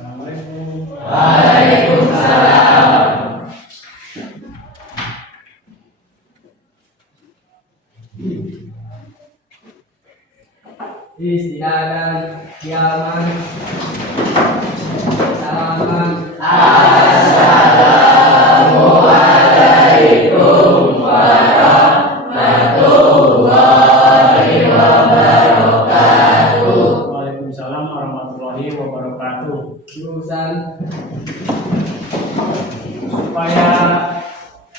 Assalamualaikum. Waalaikumsalam. Istiadat kiaman salaman. Assalamualaikum warahmatullahi wabarakatuh. Waalaikumsalam warahmatullahi wabarakatuh. Jurusan Supaya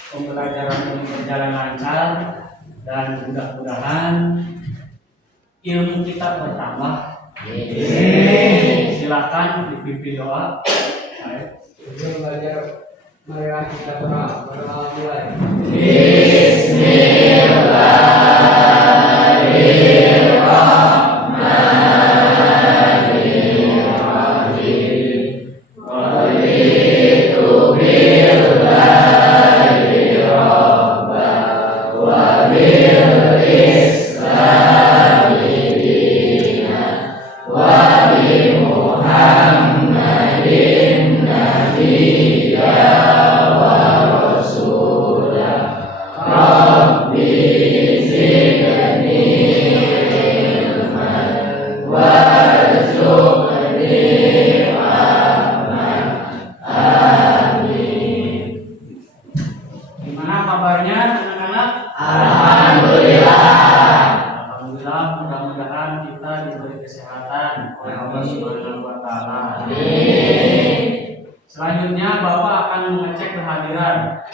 pembelajaran ini berjalan lancar dan mudah-mudahan ilmu kita bertambah. Silakan dipimpin doa. Baik. sebelum belajar marilah kita berdoa mulai. Gimana kabarnya anak-anak? Alhamdulillah. Alhamdulillah, mudah-mudahan kita diberi kesehatan oleh Allah Subhanahu wa taala. Selanjutnya Bapak akan mengecek kehadiran.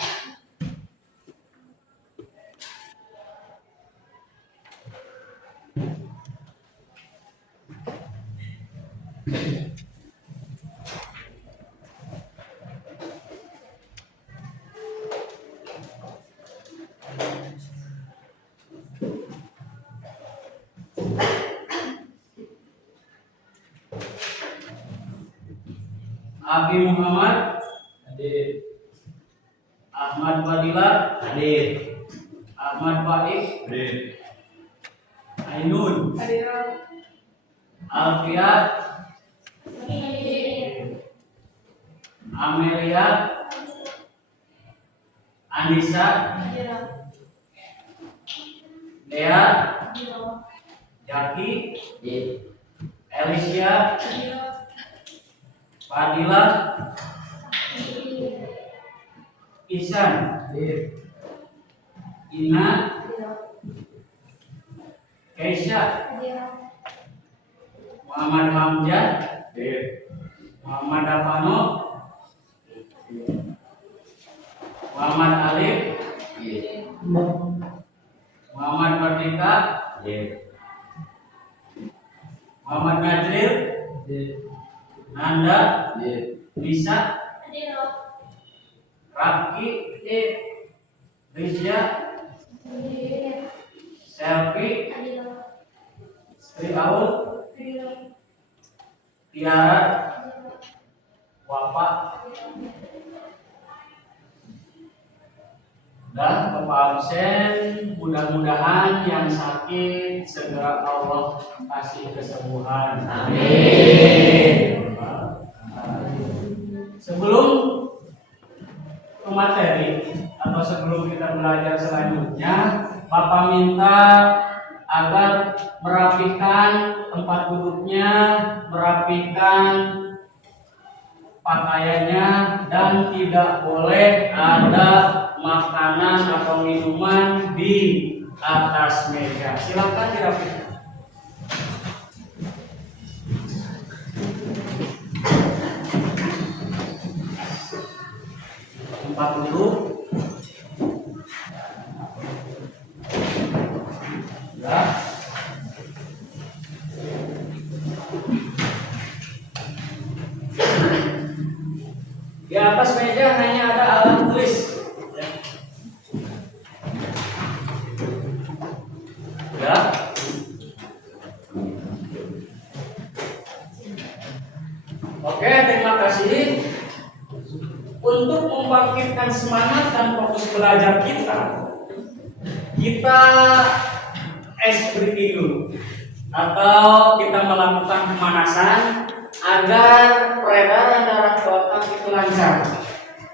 Abi Muhammad Hadir. Ahmad Fadila Hadir. Ahmad Baik Hadir. Ainun Alfiat Amelia Anissa Dea Jaki Alicia Fadila Ihsan Hadir. Ina Keisha Muhammad Hamzah Hadir. Muhammad Dafano Muhammad Alif Muhammad Merdeka Hadir. Muhammad Najril Hadir. Nanda Hadir. Lisa Raki Rizya Selvi Sri Aul Tiara Wapak dan Bapak absen, mudah-mudahan yang sakit segera Allah kasih kesembuhan. Amin. Sebelum ke materi atau sebelum kita belajar selanjutnya, Bapak minta agar merapikan tempat duduknya, merapikan pakaiannya, dan tidak boleh ada makanan atau minuman di atas meja. Silakan dirapikan. Tempat duduk. Ya. Di atas meja hanya ada alat tulis. Ya. Oke, terima kasih. Untuk membangkitkan semangat dan fokus belajar kita ice breathing dulu, atau kita melakukan pemanasan agar peredaran answer.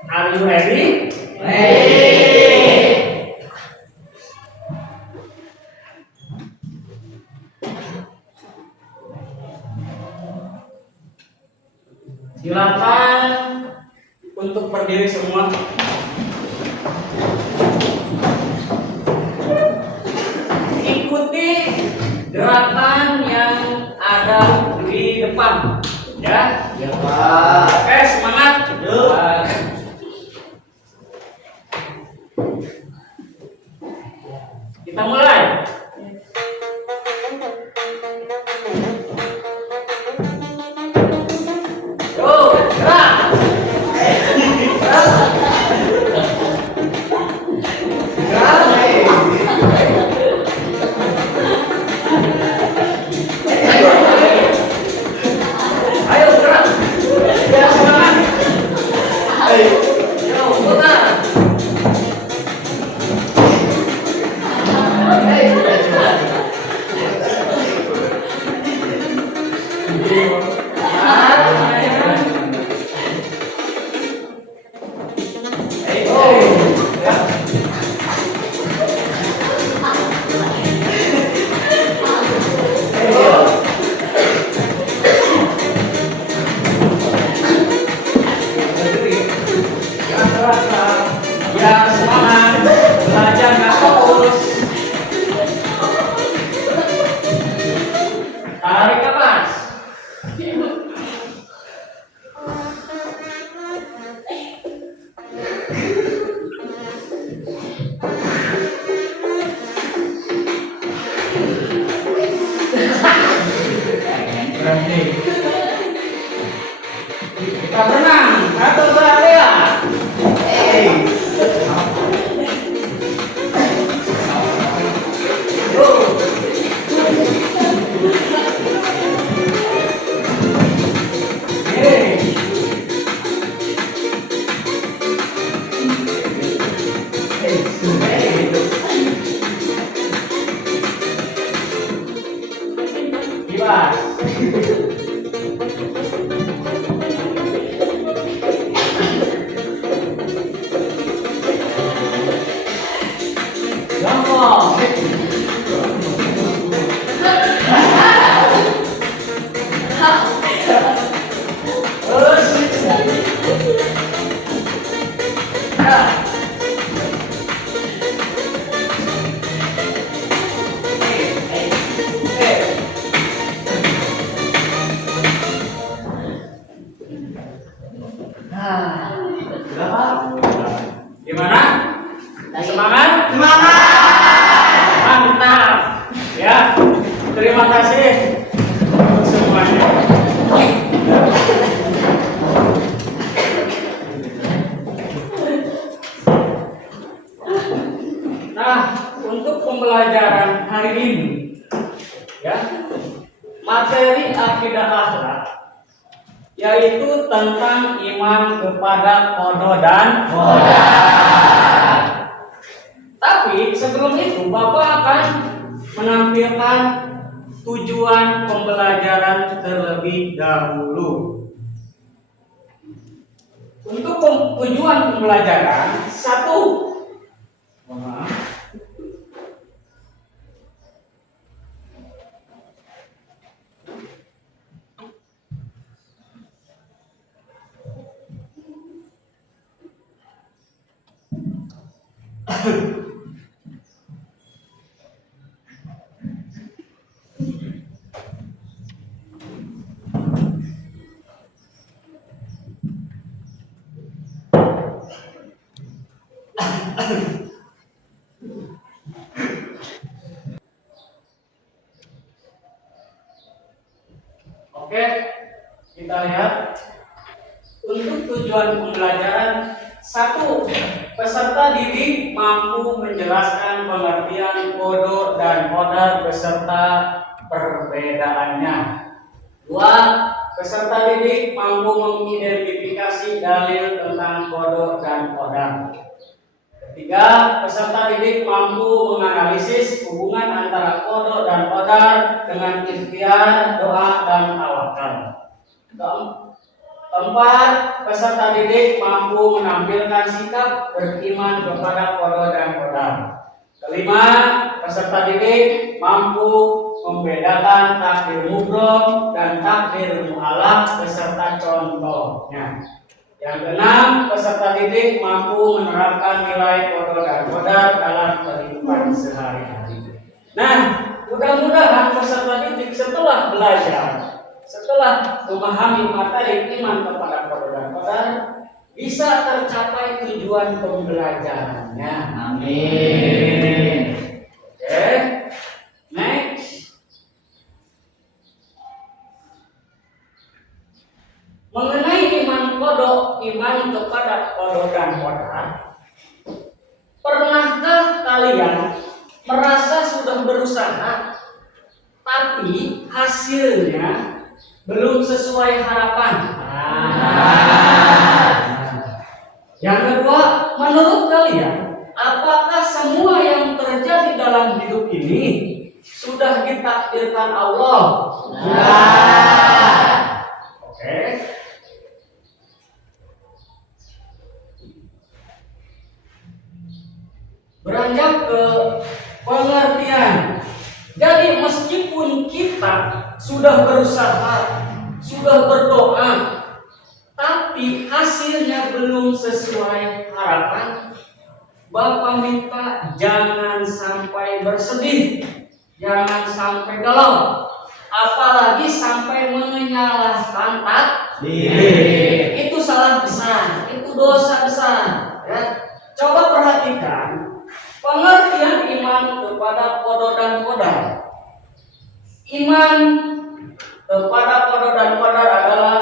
Are you ready? Ready. Silakan untuk berdiri semua. Ikuti gerakan yang ada di depan, ya. Ya, Pak. Oke, semangat. Yuk. Kita mulai. Yuk, gerak. Ayo gerak. Biar semangat. Yuk, putar. Biar semangat, belajar nggak fokus. Tarik nafas. Berhenti. Kita berenang. 1, 2, 3. Gimana? Semangat? Mantap. Ya. Terima kasih untuk semuanya. Nah, untuk pembelajaran hari ini, ya, materi akidah akhlak, yaitu tentang iman kepada qada dan qadar. Tapi sebelum itu Bapak akan menampilkan tujuan pembelajaran terlebih dahulu. Untuk tujuan pembelajaran, satu, oke, kita lihat. Untuk tujuan pembelajaran, satu, peserta didik mampu menjelaskan pengertian qada dan qadar beserta perbedaannya. Dua, peserta didik mampu mengidentifikasi dalil tentang qada dan qadar. Ketiga, peserta didik mampu menganalisis hubungan antara qada dan qadar dengan ikhtiar, doa, dan tawakal. Keempat, peserta didik mampu menampilkan sikap beriman kepada qada dan qadar. Kelima, peserta didik mampu membedakan takdir mubrom dan takdir mu'alaf beserta contohnya. Yang keenam, peserta didik mampu menerapkan nilai qada dan qadar dalam kehidupan sehari-hari. Nah, mudah-mudahan peserta didik setelah belajar, setelah memahami materi iman kepada qada dan qadar, bisa tercapai tujuan pembelajarannya. Amin. Oke, next. Mengenai iman qada, iman kepada qada dan qadar, pernahkah kalian merasa sudah berusaha, tapi hasilnya belum sesuai harapan? Yang kedua, menurut kalian, apakah semua yang terjadi dalam hidup ini sudah ditakdirkan Allah? Oke. Beranjak ke pengertian. Jadi meskipun kita sudah berusaha, sudah berdoa, tapi hasilnya belum sesuai harapan, Bapak minta jangan sampai bersedih, jangan sampai galau, apalagi sampai menyalahkan takdir. Itu salah besar, itu dosa besar. Ya. Coba perhatikan pengertian iman kepada qada dan qadar. Iman kepada qada dan qadar adalah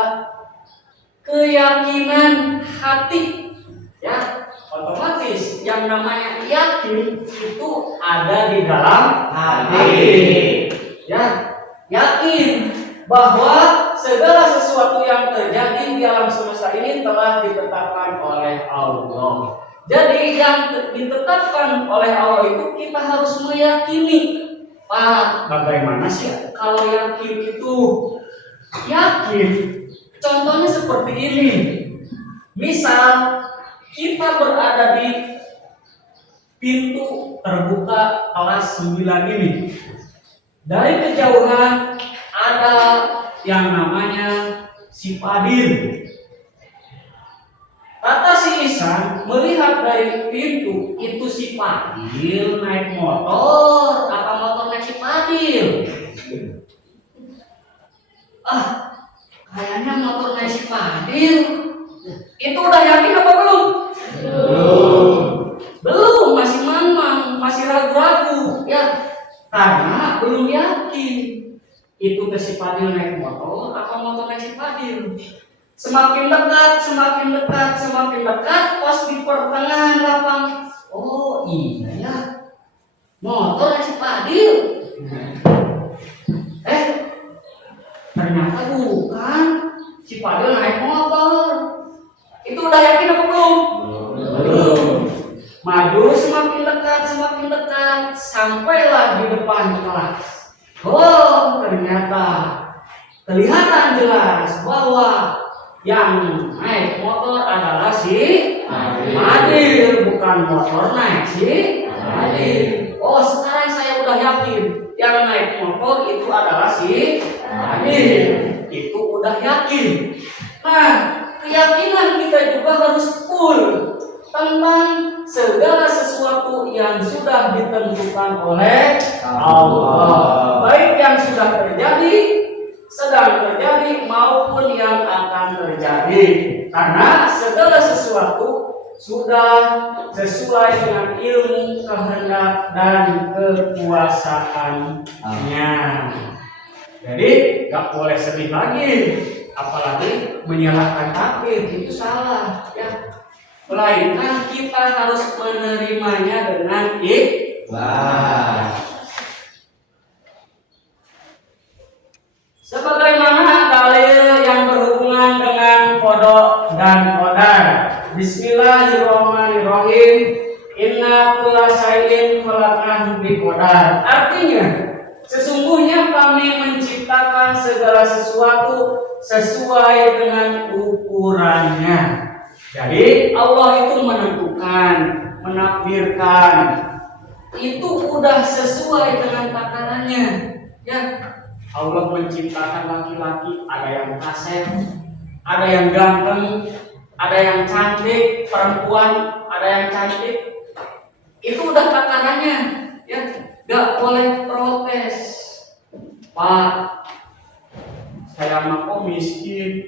keyakinan hati. Ya, otomatis yang namanya yakin itu ada di dalam hati. Ya, yakin bahwa segala sesuatu yang terjadi di alam semesta ini telah ditetapkan oleh Allah. Jadi yang ditetapkan oleh Allah itu kita harus meyakini. Pak, bagaimana sih kalau yakin itu? Yakin, contohnya seperti ini. Misal kita berada di pintu terbuka kelas 9 ini. Dari kejauhan ada yang namanya si Padil. Kata si Isan melihat dari pintu itu si Padil naik motor, apa motor naik si Padil? Kayaknya motor naik si Padil. Itu udah yakin apa belum? Belum, masih mamang, masih ragu-ragu, ya. Karena belum yakin. Itu ke si Padil naik motor, apa motor naik si Padil? Semakin dekat, semakin dekat, semakin dekat, pas di pertengahan lapang. Oh iya ya, motor si Padil. Ternyata bukan, si Padil naik motor. Itu udah yakin apa belum? Belum. Maju semakin dekat, sampailah di depan kelas. Oh ternyata kelihatan jelas bahwa yang naik motor adalah si Padil, bukan motor naik si Padil. Oh sekarang saya udah yakin yang naik motor itu adalah si Padil. Itu udah yakin. Nah, keyakinan kita juga harus full tentang segala sesuatu yang sudah ditentukan oleh Allah, baik yang sudah terjadi, sedang terjadi maupun yang akan terjadi, karena segala sesuatu sudah sesuai dengan ilmu, kehendak dan kekuasaannya. Jadi gak boleh sedih lagi, apalagi menyalahkan takdir, itu salah ya. Melainkan kita harus menerimanya dengan ikhlas. Sebagaimana dalil yang berhubungan dengan qada dan qadar. Bismillahirrahmanirrahim. Inna kulla syai'in khalaqnahu biqadar. Artinya, sesungguhnya kami menciptakan segala sesuatu sesuai dengan ukurannya. Jadi Allah itu menentukan, menakdirkan, itu udah sesuai dengan takarannya. Ya, Allah menciptakan laki-laki, ada yang kasep, ada yang ganteng, ada yang cantik, perempuan, ada yang cantik. Itu udah takarannya, ya, gak boleh protes. Pak, saya mah kok miskin,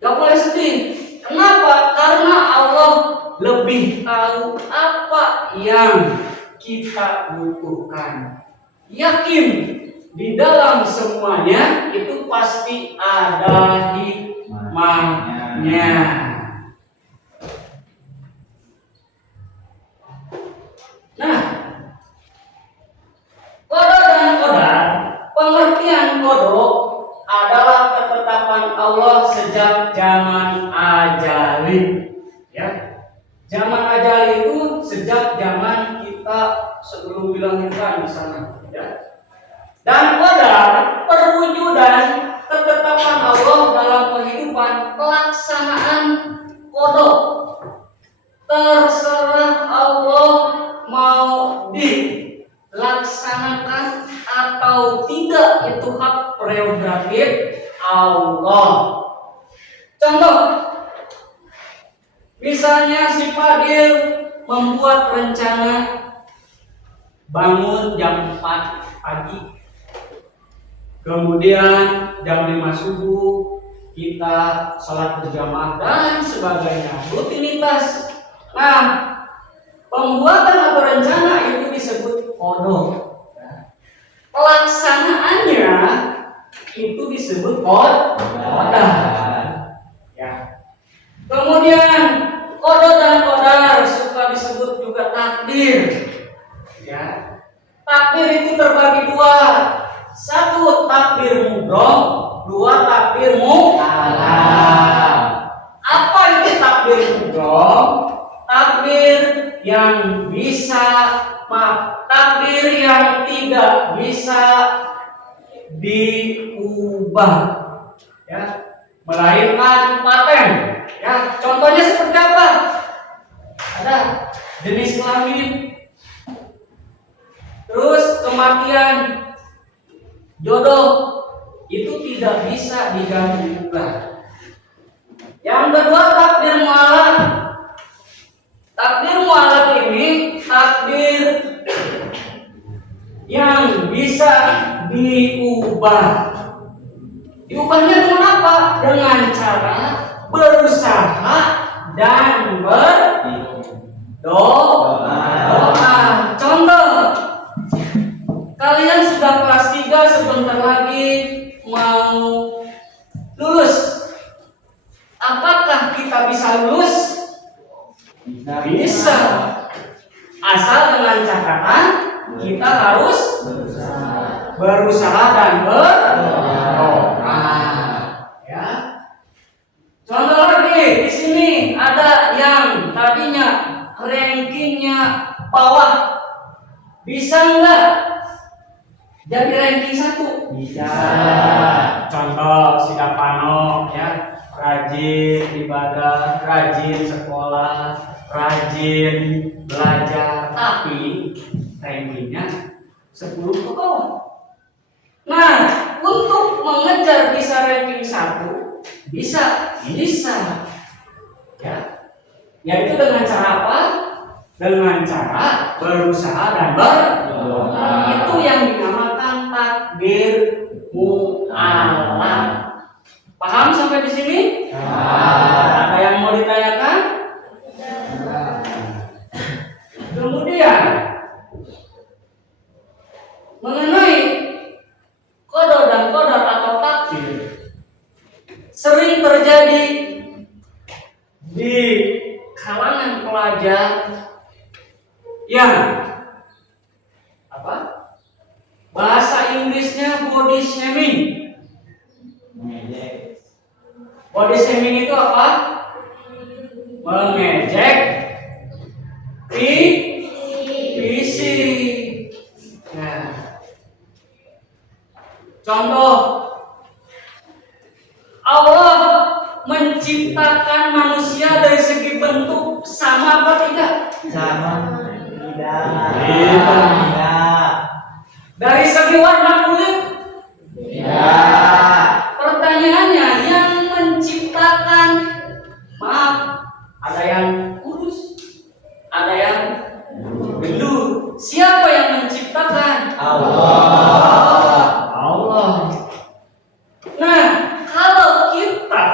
gak boleh sedih. Kenapa? Karena Allah lebih tahu apa yang kita butuhkan. Yakin di dalam semuanya itu pasti ada hikmahnya. Nah, qada dan qadar, pengertian qada adalah ketetapan Allah sejak zaman ajali. Ya, zaman ajali itu sejak zaman kita sebelum dilahirkan di sana. Ya. Dan qadar perwujudan ketetapan Allah dalam kehidupan, pelaksanaan qada. Terserah Allah mau dilaksanakan atau tidak, itu hak prerogatif Allah. Contoh, misalnya si Fadil membuat rencana bangun jam 4 pagi, kemudian jam 5 subuh kita sholat berjamaah dan sebagainya, rutinitas. Nah, pembuatan atau rencana itu disebut qada. Pelaksanaannya itu disebut qadar. Ya. Kemudian qada dan qadar suka disebut juga takdir. Ya. Takdir itu terbagi dua. Satu takdir mubrom, dua takdir muqaddar. Apa itu takdir mubrom? Takdir yang bisa, takdir yang tidak bisa diubah, ya, melainkan paten. Ya, contohnya seperti apa? Ada jenis kelamin, terus kematian, jodoh, itu tidak bisa diganggu-gugat. Yang kedua takdir mu'alaq. Takdir mu'alaq ini takdir yang bisa diubah. Diubahnya dengan apa? Dengan cara berusaha dan berdoa. Contoh, kalian sudah kelas 3, sebentar lagi mau lulus. Apakah kita bisa lulus? Bisa. Asal dengan catatan kita harus berusaha dan berdoa. Ya. Contoh lagi, di sini ada yang tadinya rankingnya bawah. Bisa enggak jadi ranking 1? Bisa. Contoh si Dapano, ya, rajin ibadah, rajin sekolah, rajin belajar, tapi rankingnya 10 ke bawah. Nah, untuk mengejar bisa ranking 1, bisa. Ya. Yaitu dengan cara apa? Dengan cara berusaha dan berdoa. Itu yang dinamakan takdir mu'alaq. Paham sampai di sini? Ada yang mau ditanyakan? Kemudian mengenai qada dan qadar atau takdir, sering terjadi di kalangan pelajar yang apa? Bahasa Inggrisnya body shaming. Body shaming itu apa? Mengejek fisik. Nah, contoh, Allah menciptakan manusia dari segi bentuk sama apa tidak? Sama. Tidak. Tidak. Dari segi warna kulit? Tidak. Pertanyaannya, yang menciptakan, maaf, ada yang kurus, ada yang gendut. Siapa yang menciptakan? Allah. Allah. Nah, kalau kita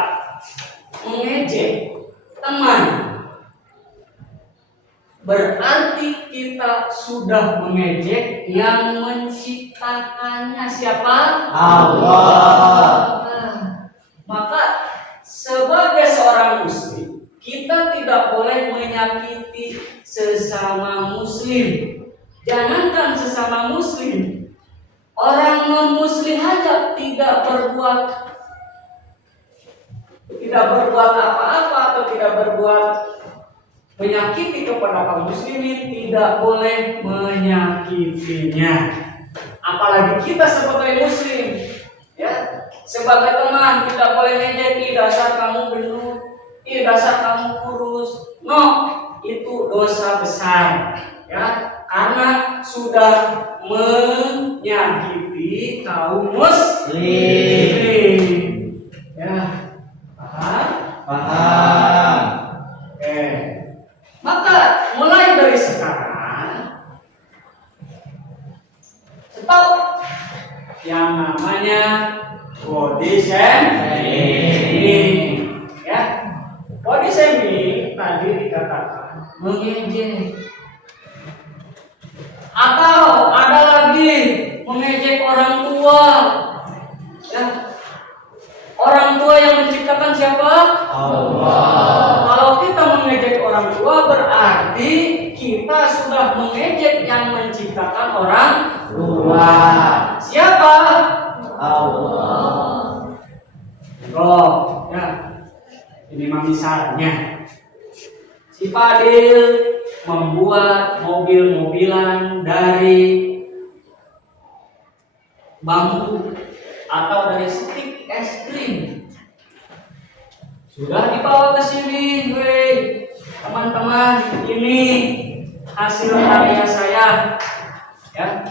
mengejek teman, berarti kita sudah mengejek yang menciptakannya. Siapa? Allah. Maka sebagai seorang muslim, kita tidak boleh menyakiti sesama muslim. Jangankan sesama muslim, orang non-muslim aja tidak berbuat apa-apa atau tidak berbuat menyakiti kepada kaum muslimin, tidak boleh menyakitinya. Apalagi kita sebagai muslim, ya, sebagai teman, tidak boleh ngejek, dasar kamu gendut, dasar kamu kurus. No, itu dosa besar, ya, karena sudah menyakiti kaum muslim. Ya, paham? Paham. Oke. Maka mulai dari sekarang, stop yang namanya body shaming. Ya, body shaming tadi dikatakan mengejek. Atau ada lagi mengejek orang tua. Ya. Orang tua yang menciptakan siapa? Allah. Kalau kita mengejek orang tua berarti kita sudah mengejek yang menciptakan orang Tua. Siapa? Allah. Oh, ya. Ini mah misalnya. Si Fadil membuat mobil-mobilan dari bambu atau dari stik es krim. Sudah dibawa ke sini, teman-teman. Ini hasil karya saya. Ya.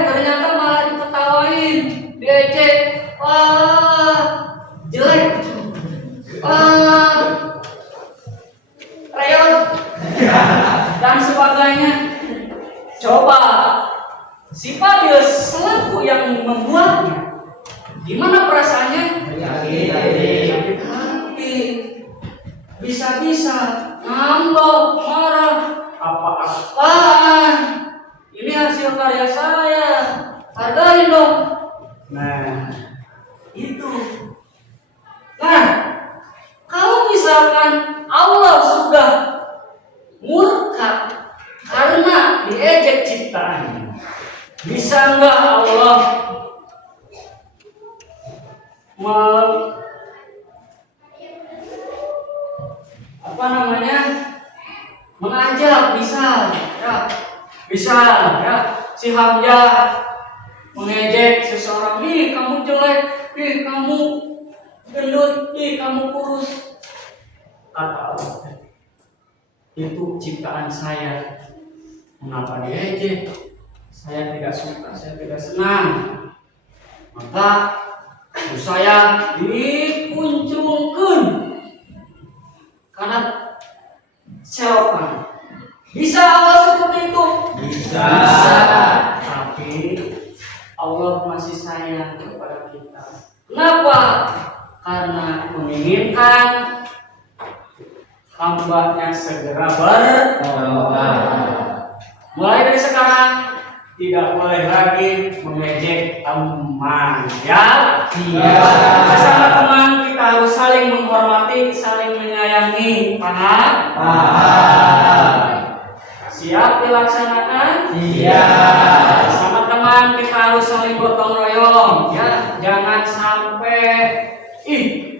Ternyata malah diketawain, diejek. Wah, jelek. Wah, reot dan sebagainya. Coba si Fadil selaku yang membuatnya, gimana perasaannya? Sakit hati, bisa-bisa ngambek, marah, apa-apaan. Ini hasil karya saya, hargain dong. Nah, itu. Nah, kalau misalkan Allah sudah murka karena diejek ciptaannya, bisa enggak Allah mengajak? Bisa ya, si Hamzah mengejek seseorang, ih kamu jelek, ih kamu gendut, ih kamu kurus. Kata Allah, itu ciptaan saya, mengapa diejek? Saya tidak suka, saya tidak senang. Maka saya dikuncungkan karena selokan. Bisa Allah seperti itu? Bisa. Tapi Allah masih sayang kepada kita. Kenapa? Karena menginginkan hambanya segera bertobat. Mulai dari sekarang tidak boleh lagi mengejek teman, ya. Bersama teman kita harus saling menghormati, saling menyayangi. Paham? Paham. Siap dilaksanakan? Siap. Sama teman kita harus saling gotong royong, ya. Jangan sampai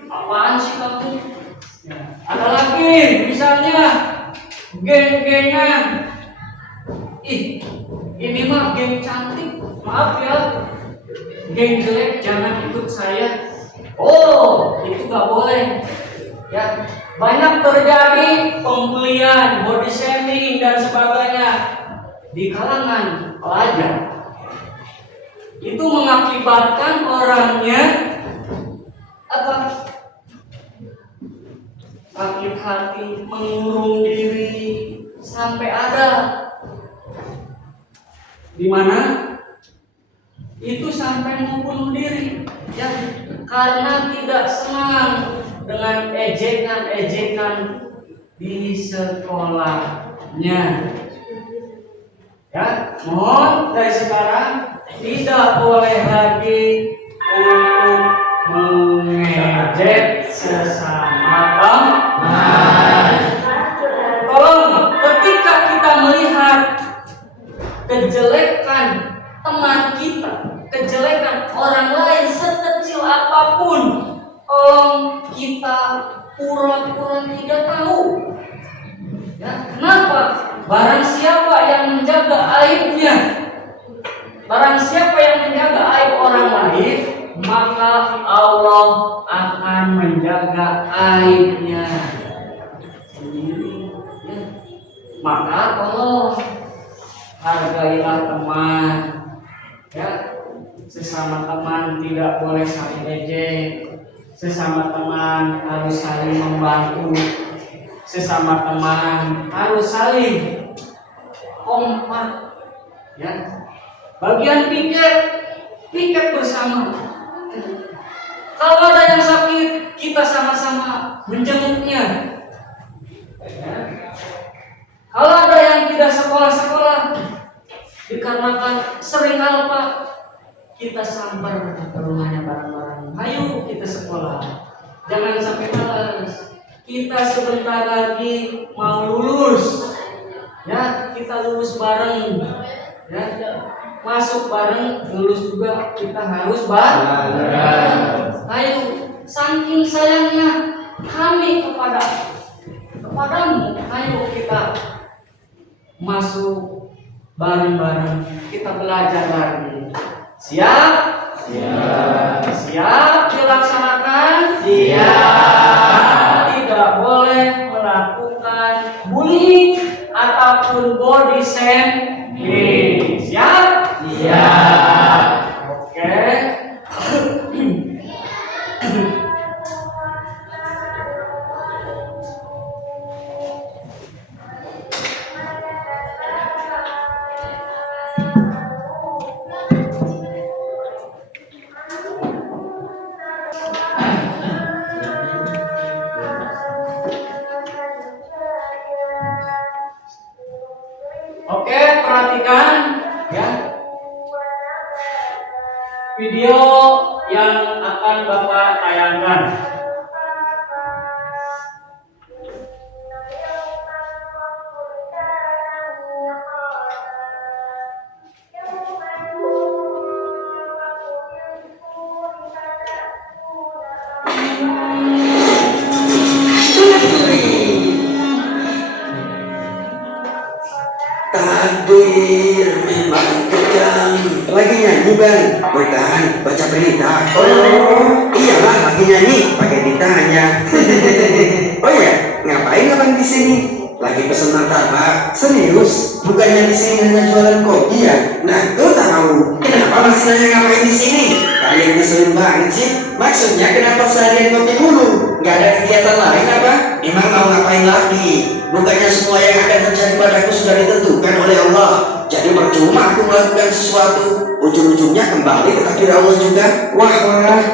apaan sih kamu? Ya. Ada lagi misalnya geng-gengnya. Ini mah geng cantik, maaf ya. Geng jelek jangan ikut saya. Oh, nggak boleh. Ya, banyak terjadi pembelian, body shaming dan sebagainya di kalangan pelajar. Itu mengakibatkan orangnya apa? Sakit hati, mengurung diri, sampai ada di mana itu sampai mau bunuh diri, ya, karena tidak senang dengan ejekan-ejekan di sekolahnya. Ya, mohon dari sekarang tidak boleh lagi untuk mengejek sesama teman. Tolong, ketika kita melihat kejelekan teman kita, kejelekan orang lain sekecil apapun, tolong kita pura-pura tidak tahu. Ya, kenapa? Barang siapa yang menjaga aibnya, barang siapa yang menjaga aib orang lain, maka Allah akan menjaga aibnya sendiri. Ya. Maka tolong hargailah teman. Ya, sesama teman tidak boleh saling ejek. Sesama teman harus saling membantu. Sesama teman harus saling kompak. Ya, bagian piket bersama. Kalau ada yang sakit, kita sama-sama menjenguknya. Ya. Kalau ada yang tidak sekolah, dikarenakan sering lupa, kita sambar ke rumahnya bareng-bareng. Ayo kita sekolah, jangan sampai malas. Kita sebentar lagi mau lulus, ya, kita lulus bareng, ya, masuk bareng, lulus juga kita harus bareng. Ayo, saking sayangnya kami kepadamu, ayo kita masuk bareng-bareng, kita belajar lagi. Siap? Siap. Siap dilaksanakan? Siap. Tidak boleh melakukan bullying ataupun body shaming. Siap? Siap. Oke. Oke, perhatikan ya video yang akan Bapak tayangkan. Takdir memang kejam. Lagi nyanyi bang? Bukan, baca berita. Oh, iyalah lagi nyanyi, pakai ditanya. Oh ya, ngapain abang di sini? Lagi pesen martabak. Serius? Bukannya di sini hanya jualan kopi ya? Nah, tuh tahu. Kenapa masih nanya ngapain di sini? Kalian ngeselin banget sih. Maksudnya kenapa seharian kopi mulu? Gak ada kegiatan lain apa? Emang mau ngapain lagi? Bukannya semua yang akan terjadi padaku sudah ditentukan oleh Allah. Jadi percuma aku melakukan sesuatu, ujung-ujungnya kembali ke takdir Allah juga. Wah,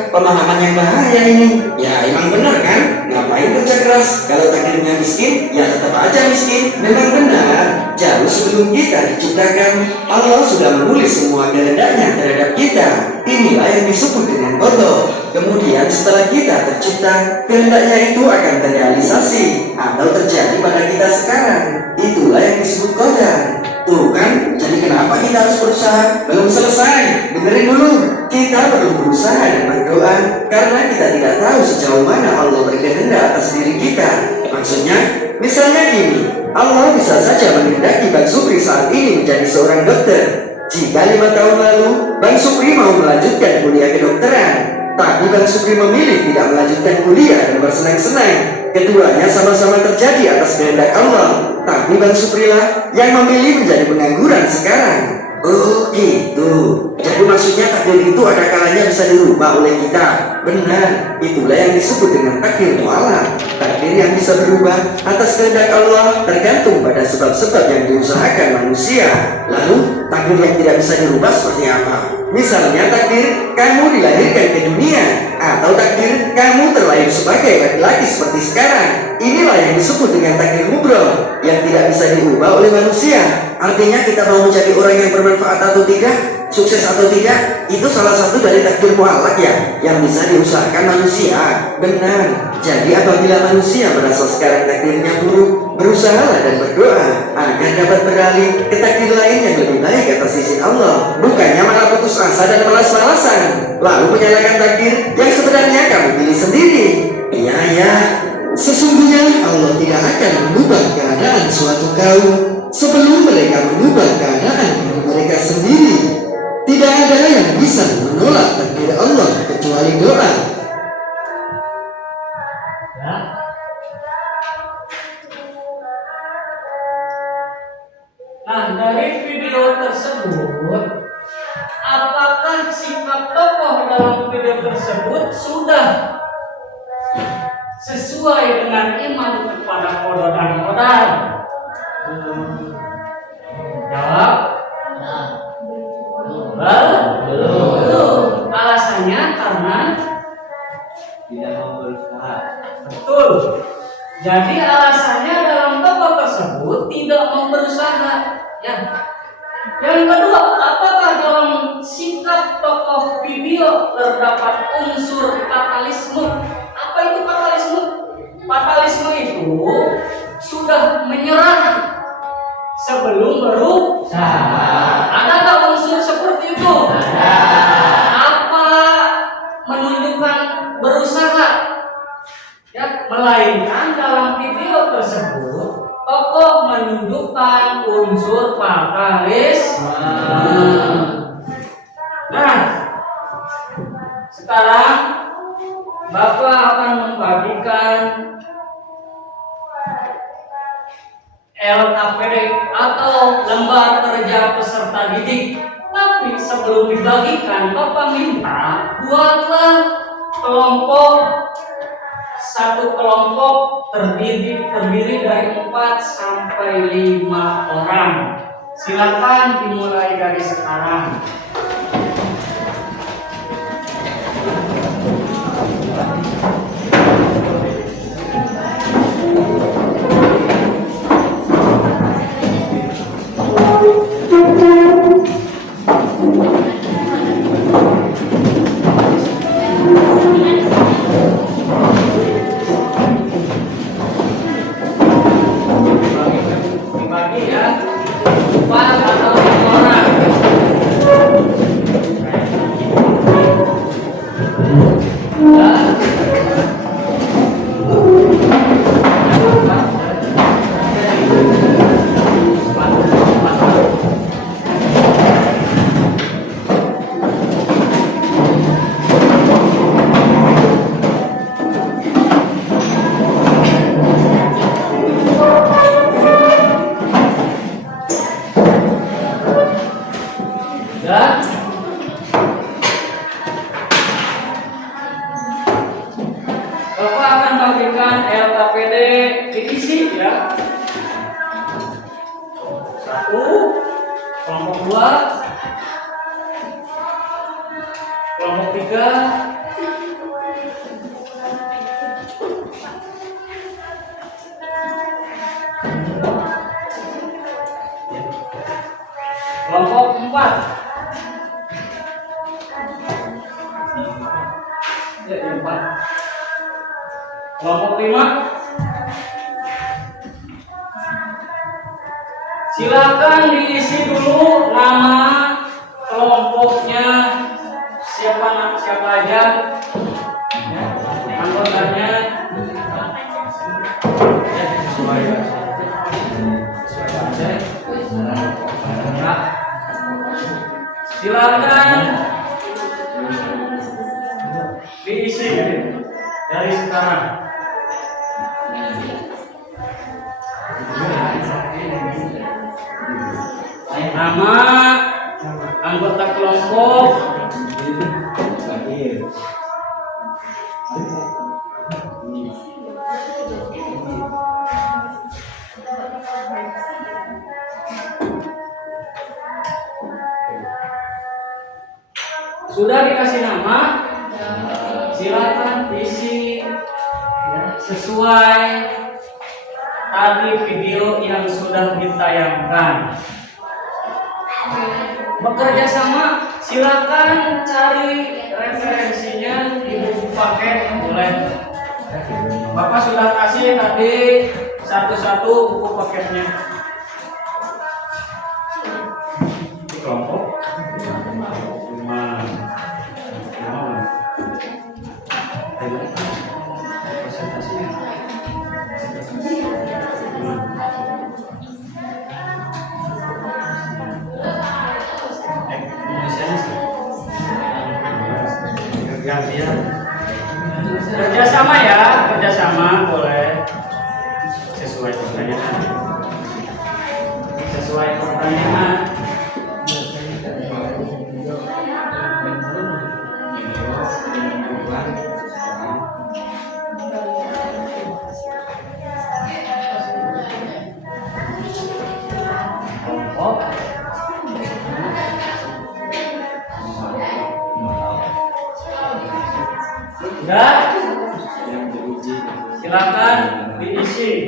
pemahaman yang bahaya ini. Ya emang benar kan? Ngapain kerja keras? Kalau takdirnya miskin, ya tetap aja miskin. Memang benar. Jauh sebelum kita diciptakan, Allah sudah menulis semua kehendaknya terhadap kita. Inilah yang disebut dengan qada. Kemudian setelah kita tercipta, kehendaknya itu akan terrealisasi atau terjadi pada kita sekarang. Itulah yang disebut qadar. Tuh kan, jadi kenapa kita harus berusaha? Belum selesai, dengerin dulu. Kita perlu berusaha dan berdoa karena kita tidak tahu sejauh mana Allah berkehendak atas diri kita. Maksudnya, misalnya gini, Allah bisa saja menghendaki Bang Supri saat ini menjadi seorang dokter. Jika 5 tahun lalu Bang Supri mau melanjutkan kuliah kedokteran, Tapi Bang Supri memilih tidak melanjutkan kuliah dan bersenang-senang. Keduanya sama-sama terjadi atas kehendak Allah. Tapi Bang Supri lah yang memilih menjadi pengangguran sekarang. Oh gitu. Jadi maksudnya takdir itu ada kalanya bisa dirubah oleh kita. Benar, itulah yang disebut dengan takdir mu'alaq. Takdir yang bisa berubah atas kehendak Allah tergantung pada sebab-sebab yang diusahakan manusia. Lalu takdir yang tidak bisa dirubah seperti apa? Misalnya takdir kamu dilahirkan ke dunia, atau takdir kamu terlahir sebagai laki-laki seperti sekarang. Inilah yang disebut dengan takdir mubrom yang tidak bisa diubah oleh manusia. Artinya kita mau menjadi orang yang bermanfaat atau tidak, sukses atau tidak, itu salah satu dari takdir mu'alaq ya, yang bisa diusahakan manusia. Benar. Jadi apabila manusia merasa sekarang takdirnya buruk, berusahalah dan berdoa agar dapat beralih ke takdir lain yang lebih baik atas izin Allah. Bukannya malah putus asa dan malas-malasan, lalu menyalahkan takdir yang sebenarnya kamu pilih sendiri. Iya ya, sesungguhnya Allah tidak akan mengubah keadaan suatu kaum sebelum mereka mengubah keadaan diri mereka sendiri. Tidak ada yang bisa menolak takdir Allah kecuali doa. Nah, dari video tersebut, apakah sikap tokoh dalam video tersebut sudah sesuai dengan iman kepada qada dan qadar? Jawab. Belum. Alasannya karena tidak mau berusaha. betul. Jadi alasannya dalam tokoh tersebut tidak mau berusaha. Ya. Yang kedua, apakah dalam sikap tokoh video terdapat unsur fatalisme? Apa itu fatalisme? Fatalisme itu sudah menyerah sebelum berusaha. Adakah unsur seperti itu? Ada. Apa menunjukkan berusaha? Ya, melainkan dalam video tersebut tokoh menunjukkan unsur fatalisme. Nah, sekarang Bapak akan membagikan LKPD atau lembar kerja peserta didik. Tapi sebelum dibagikan, Bapak minta buatlah kelompok. Satu kelompok terdiri dari 4 sampai 5 orang. Silakan dimulai dari sekarang. Dibagi ya, 4 atau 5 orang. Dan Bapak akan bagikan LKPD diisi ya. 1, kelompok 2, kelompok 3, kelompok 4. Ya, 4. Kelompok 5. Silakan diisi dulu nama kelompoknya, siapa aja ya, anggotanya. Silakan Dari sekarang. Nama anggota kelompok sudah dikasih nama, silakan isi sesuai tadi video yang sudah ditayangkan. Bekerja sama, silakan cari referensinya di buku paket boleh. Bapak sudah kasih tadi satu-satu buku paketnya. Di kelompok 5. Presentasinya. Kerjasama ya, kerjasama boleh sesuai pertanyaan. Sesuai pertanyaan. Kelompok. Sudah? Silakan diisi.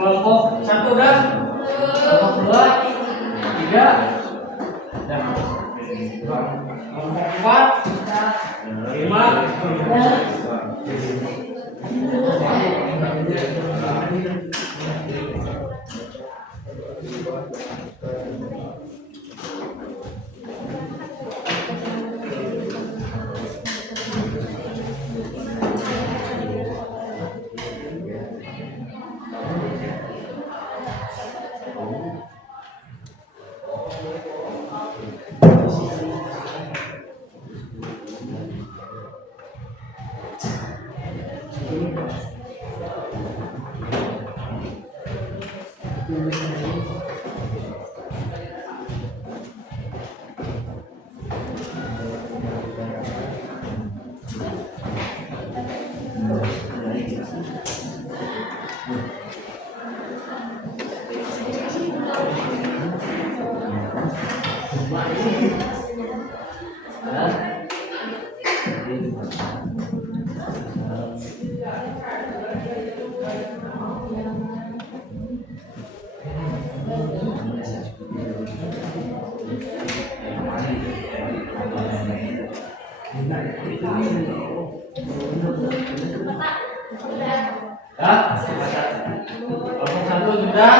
Kelompok 1 dah, kelompok 2, 3, dah. Kelompok 4, 5, ya. Kelompok 1 sudah,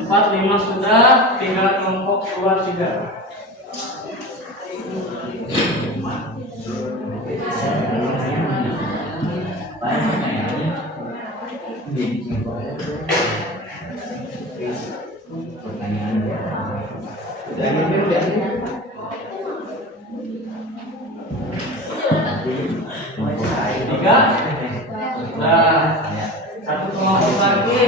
4, 5 sudah, tinggal kelompok 2 sudah. Tiga, nah, satu kelompok lagi.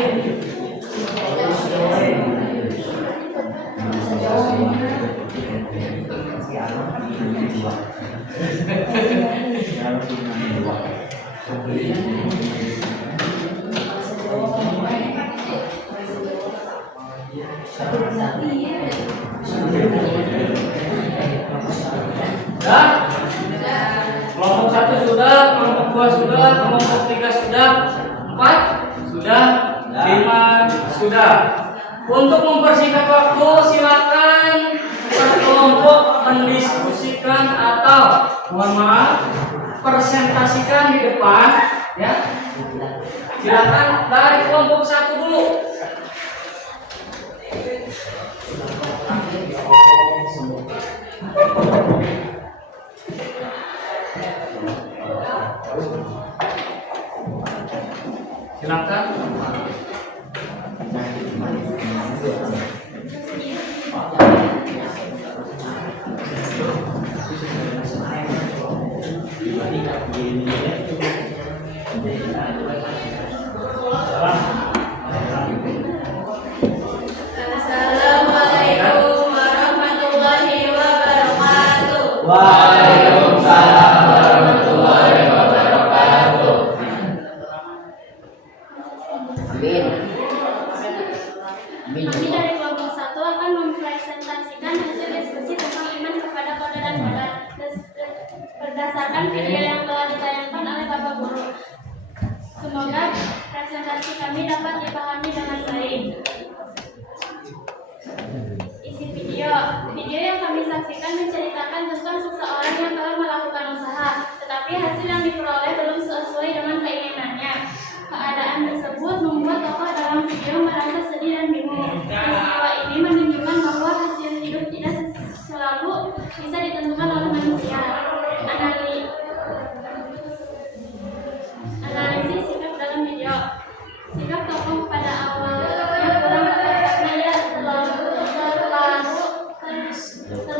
Dah? Kelompok 1 sudah, kelompok 2 sudah, kelompok 3 sudah, 4 sudah, 5 sudah. Untuk mempersingkat waktu, silakan per kelompok mendiskusikan atau mohon maaf presentasikan di depan, ya. Silakan dari kelompok 1 dulu. Silakan. Assalamualaikum warahmatullahi wabarakatuh. Waalaikumsalam warahmatullahi wabarakatuh. Amin. Amin. Kami dari kelompok 1 akan mempresentasikan hasil diskusi tentang iman kepada kode dan kodar berdasarkan video yang telah ditayangkan oleh Bapak Guru. Semoga presentasi kami dapat dipahami dengan baik. Isi video yang kami saksikan menceritakan tentang seseorang yang telah melakukan usaha, tetapi hasil yang diperoleh belum sesuai dengan keinginannya. Keadaan tersebut membuat tokoh dalam video merasa sedih dan bingung. Peristiwa ini menunjukkan bahwa hasil hidup tidak selalu bisa ditentukan oleh manusia. Analisis sikap dalam video. Sikap tokoh pada awalnya kurang tepat karena ia terlalu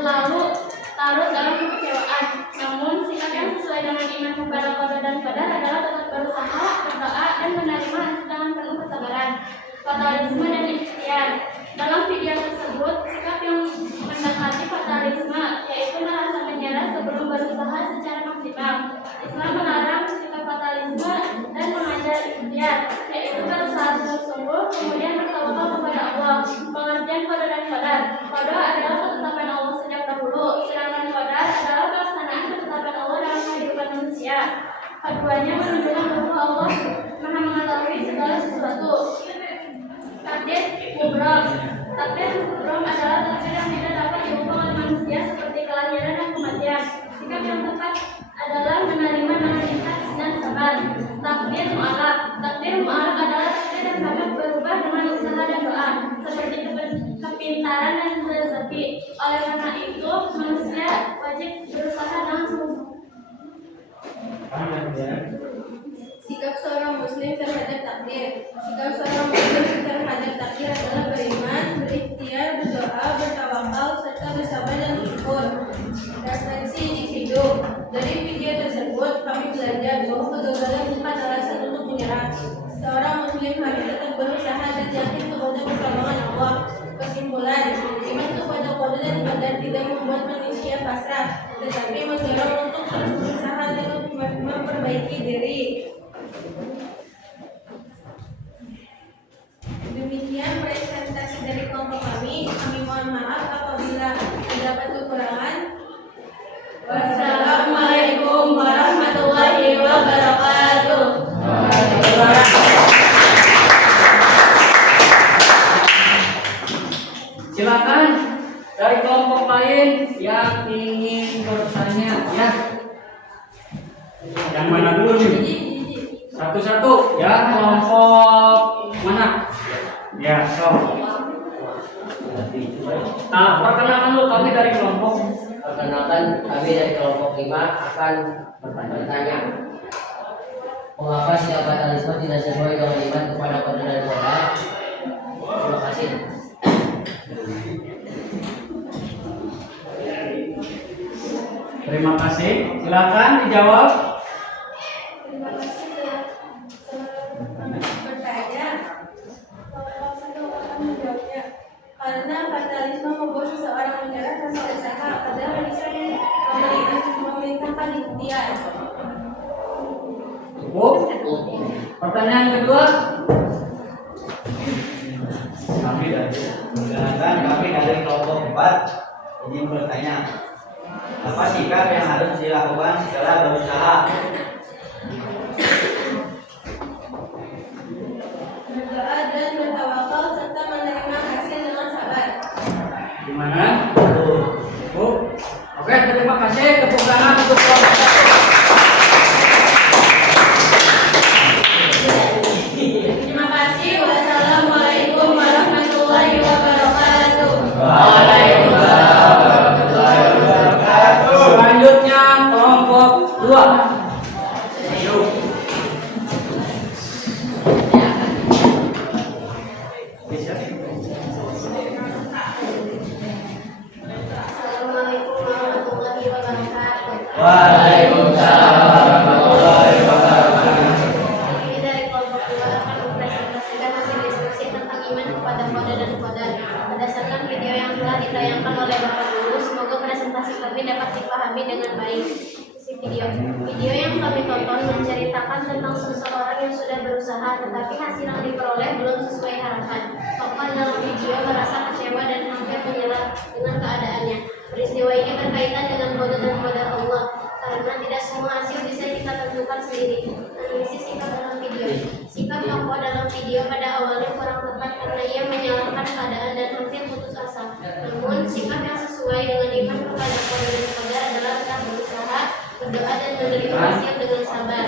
larut dalam kekecewaan. Namun sikap yang sesuai dengan iman kepada kode dan kodar adalah tetap berusaha, berdoa, dan menerima hasil dengan penuh kesabaran, fatalisme, dan ikhtiar. Dalam video tersebut, sikap yang mendekati fatalisme, yaitu merasa menyerah sebelum berusaha secara maksimal. Islam melarang sikap fatalisme dan mengajar ikhtiar, yaitu berusaha sungguh-sungguh, kemudian bertawakal kepada Allah. Pengertian kode dan kodar. Kode adalah ketetapan Allah sejak dahulu, sedangkan kodar adalah pelaksanaan ketetapan Allah dalam kehidupan manusia. Keduanya menunjukkan bahwa Allah Maha mengetahui segala sesuatu. Takdir mubrom. Takdir mubrom adalah takdir yang tidak dapat diubah oleh manusia seperti kelahiran dan kematian. Sikap yang tepat adalah menerima dengan ikhlas dan sabar. Takdir mu'alaf. Takdir mu'alaf adalah takdir yang dapat berubah dengan usaha dan doa, seperti kepintaran dan rezeki. Oleh karena itu, manusia wajib berusaha dengan sungguh-sungguh. Sikap seorang muslim terhadap takdir. Sikap seorang muslim terhadap takdir adalah beriman, berikhtiar, berdoa, bertawakal, serta bersabar dan bersyukur. Referensi individu. Dari video tersebut, kami belajar bahwa kegagalan bukan alasan untuk menyerah. Seorang muslim harus tetap berusaha dan yakin kepada pertolongan Allah. Kesimpulan, iman kepada kode dan kodar tidak membuat manusia pasrah, tetapi mendorong untuk terus berusaha dan memperbaiki diri. Demikian presentasi dari kelompok kami. Kami mohon maaf apabila terdapat kekurangan. Wassalamualaikum warahmatullahi wabarakatuh. Silakan dari kelompok lain yang ingin bertanya, ya. Yang mana dulu nih? Satu-satu, ya. Kelompok mana? Ya, so. Nah, perkenalkan dulu, kami dari kelompok. Perkenalkan, kami dari kelompok 5 akan bertanya. Mengapa sikap fatalisme tidak sesuai dengan iman kepada kode dan kodar? Terima kasih. Terima kasih. Silakan dijawab. Terima kasih telah bertanya. Akan menjawabnya. Karena fatalisme membuat seseorang menyerah tanpa usaha, padahal bisa memerintahkan ikhtiar. Cukup. Pertanyaan kedua. Kami dari kelompok 4 ingin bertanya, apa sikap yang harus dilakukan setelah berusaha? Berdoa dan bertawakal serta menerima hasil dengan sabar. Gimana? Cukup. Oke, terima kasih. Tepuk tangan untuk kelompok 1. Selanjutnya kelompok 2. Ayo. Assalamualaikum warahmatullahi wabarakatuh. Waalaikumsalam warahmatullahi wabarakatuh. Kami dari kelompok 2 akan mempresentasikan hasil diskusi tentang iman kepada qada dan qadar berdasarkan video yang telah ditayangkan oleh Bapak Guru. Semoga presentasi kami dapat dipahami dengan baik. Isi video yang kami tonton menceritakan tentang seseorang yang sudah berusaha tetapi hasil yang diperoleh belum sesuai harapan. Tokoh dalam video merasa kecewa dan hampir menyerah dengan keadaannya. Peristiwa ini berkaitan dengan qada dan qadar Allah karena tidak semua hasil bisa kita tentukan sendiri. Analisis sikap dalam video. Sikap tokoh dalam video pada awalnya kurang tepat karena ia menyalahkan keadaan dan hampir putus asa. Namun sikap yang sesuai dengan iman kepada qada dan qadar adalah tetap berusaha, berdoa dan menerima hasil dengan sabar.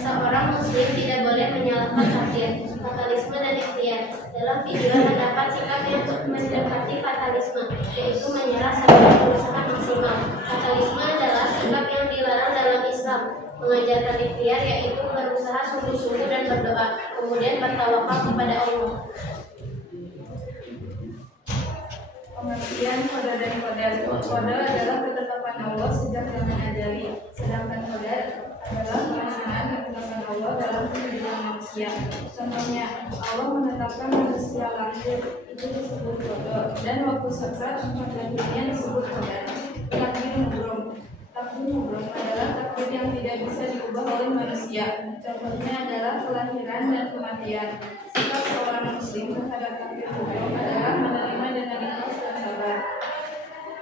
Seorang muslim tidak boleh menyalahkan takdir, fatalisme dan ikhtiar. Dalam video terdapat sikap yang mendekati fatalisme, yaitu menyerah sambil berusaha maksimal. Fatalisme adalah sikap yang dilarang dalam Islam. Mengajarkan ikhtiar yaitu berusaha sungguh-sungguh dan berdoa, kemudian bertawakal kepada Allah. Pengertian qada dan qadar. Qada adalah ketetapan Allah sejak zaman azali, sedangkan qadar adalah pelaksanaan ketetapan Allah dalam kehidupan manusia. Contohnya, Allah menetapkan manusia lahir, itu disebut qada, dan waktu sakrat tempat lahirnya disebut qadar. Takdir mubrom adalah takdir yang tidak bisa diubah oleh manusia. Contohnya adalah kelahiran dan kematian. Sikap seorang muslim terhadap takdir mubrom adalah menerima dengan ikhlas dan sabar.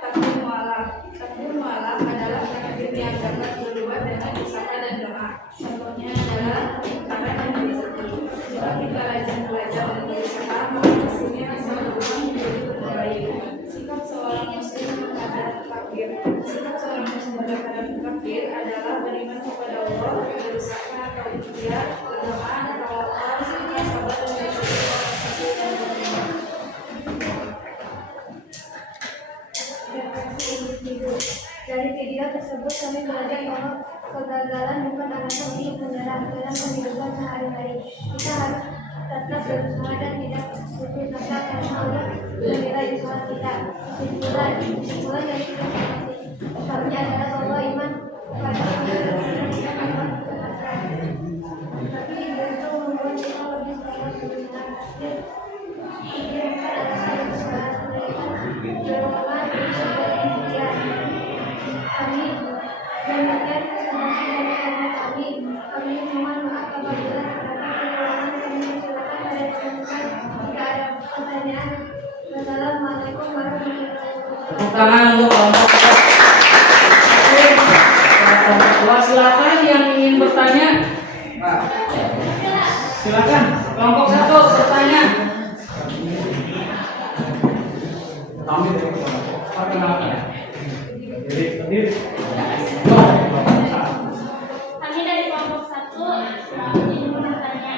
Takdir mu'alaf adalah takdir yang dapat berubah dengan usaha dan doa. Contohnya adalah cara yang disebut. Jika kita rajin belajar dan berusaha, maka hasilnya bisa berubah menjadi lebih baik. Sikap seorang muslim terhadap takdir. Sikap seorang muslim terhadap takdir adalah beriman kepada Allah, berusaha atau ikhtiar, berdoa, tawakal, serta sabar dan bersyukur atas hasil yang diterima. Dari video tersebut kami belajar bahwa kegagalan bukan alasan untuk menyerah dalam kehidupan sehari-hari. Kita harus tetap berusaha dan tidak putus asa karena Allah menilai usaha kita. Kesimpulan dari kita kami adalah bahwa iman pada Allah dan kita dapat berkata. Tapi itu membuat kita lebih semangat berusaha. Ini bukan alasan untuk semangat mereka berdoa kami mendengar kesempatan dari kami mohon maaf apabila terdapat kekurangan. Kami persilakan pada teman-teman jika ada pertanyaan. Wassalamualaikum warahmatullahi wabarakatuh. Tepuk tangan untuk kelompok 2. Silakan yang ingin bertanya. Silakan kelompok 1 bertanya. Kami dari kelompok perkenalkan. Kami dari kelompok 1 ingin bertanya.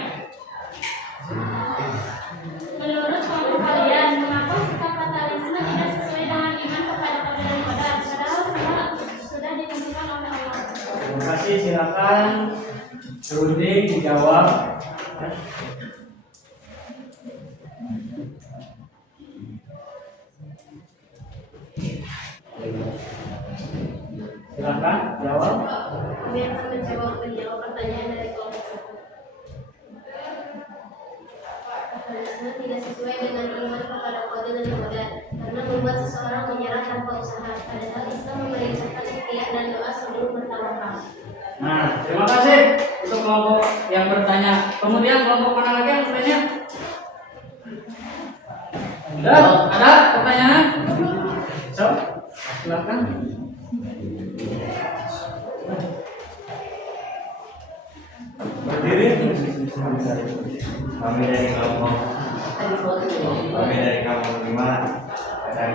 Menurut kelompok kalian, mengapa sikap fatalisme tidak sesuai dengan iman kepada qada dan qadar padahal sudah ditentukan oleh Allah? Terima kasih, silakan Runding dijawab. Silakan jawab. Kami akan menjawab pertanyaan dari kelompok 1. Fatalisme tidak sesuai dengan iman kepada qada dan qadar karena membuat seseorang menyerah tanpa usaha. Padahal Islam memerintahkan ikhtiar dan doa sebelum bertawakal. Nah, terima kasih untuk kelompok yang bertanya. Kemudian kelompok mana lagi yang bertanya? Ada pertanyaan? So, silakan. Berdiri. Kami dari kelompok 5 akan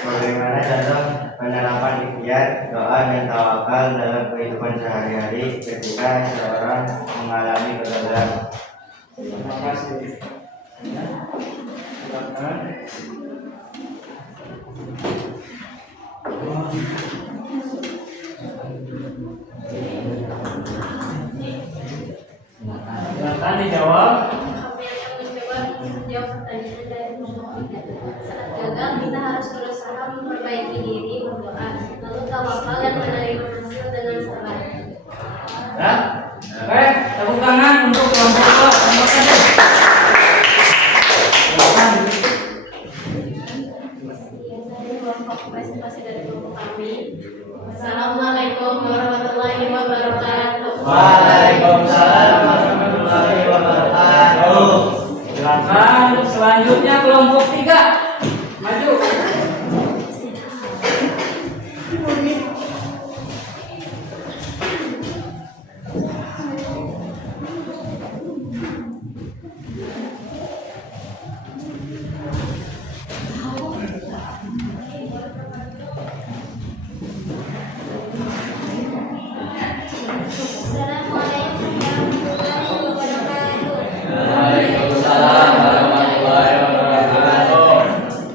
bagaimana contoh penerapan ikhtiar, doa dan tawakal dalam kehidupan sehari-hari ketika seorang mengalami kegagalan. Terima kasih. Silakan. Silakan dijawab. Apa yang akan menjawab pertanyaan dari kelompok 3. Saat gagal, kita harus berusaha memperbaiki diri, berdoa, lalu tawakal dan menerima hasil dengan sabar. Ya. Oke, tepuk tangan untuk kelompok kelompok tadi. Silakan. Biasanya kelompok presentasi dari kelompok kami. Assalamualaikum warahmatullahi wabarakatuh. Waalaikumsalam warahmatullahi wabarakatuh. Silakan selanjutnya kelompok 3. Maju. Assalamualaikum warahmatullahi wabarakatuh. Waalaikumsalam warahmatullahi wabarakatuh.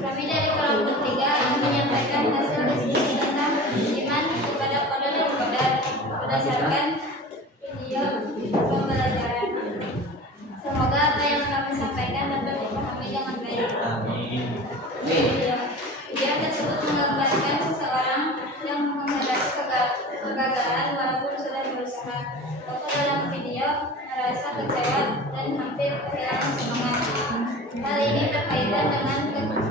Kami dari kelompok 3 akan menyampaikan hasil diskusi tentang iman kepada qada dan qadar berdasarkan video pembelajaran. Semoga apa yang kami sampaikan dapat dipahami dengan baik. Amin. Video tersebut menggambarkan seseorang yang menghadapi kegagalan walaupun sudah berusaha. Tokoh dalam video merasa kecewa dan hampir kehilangan semangat. Hal ini berkaitan dengan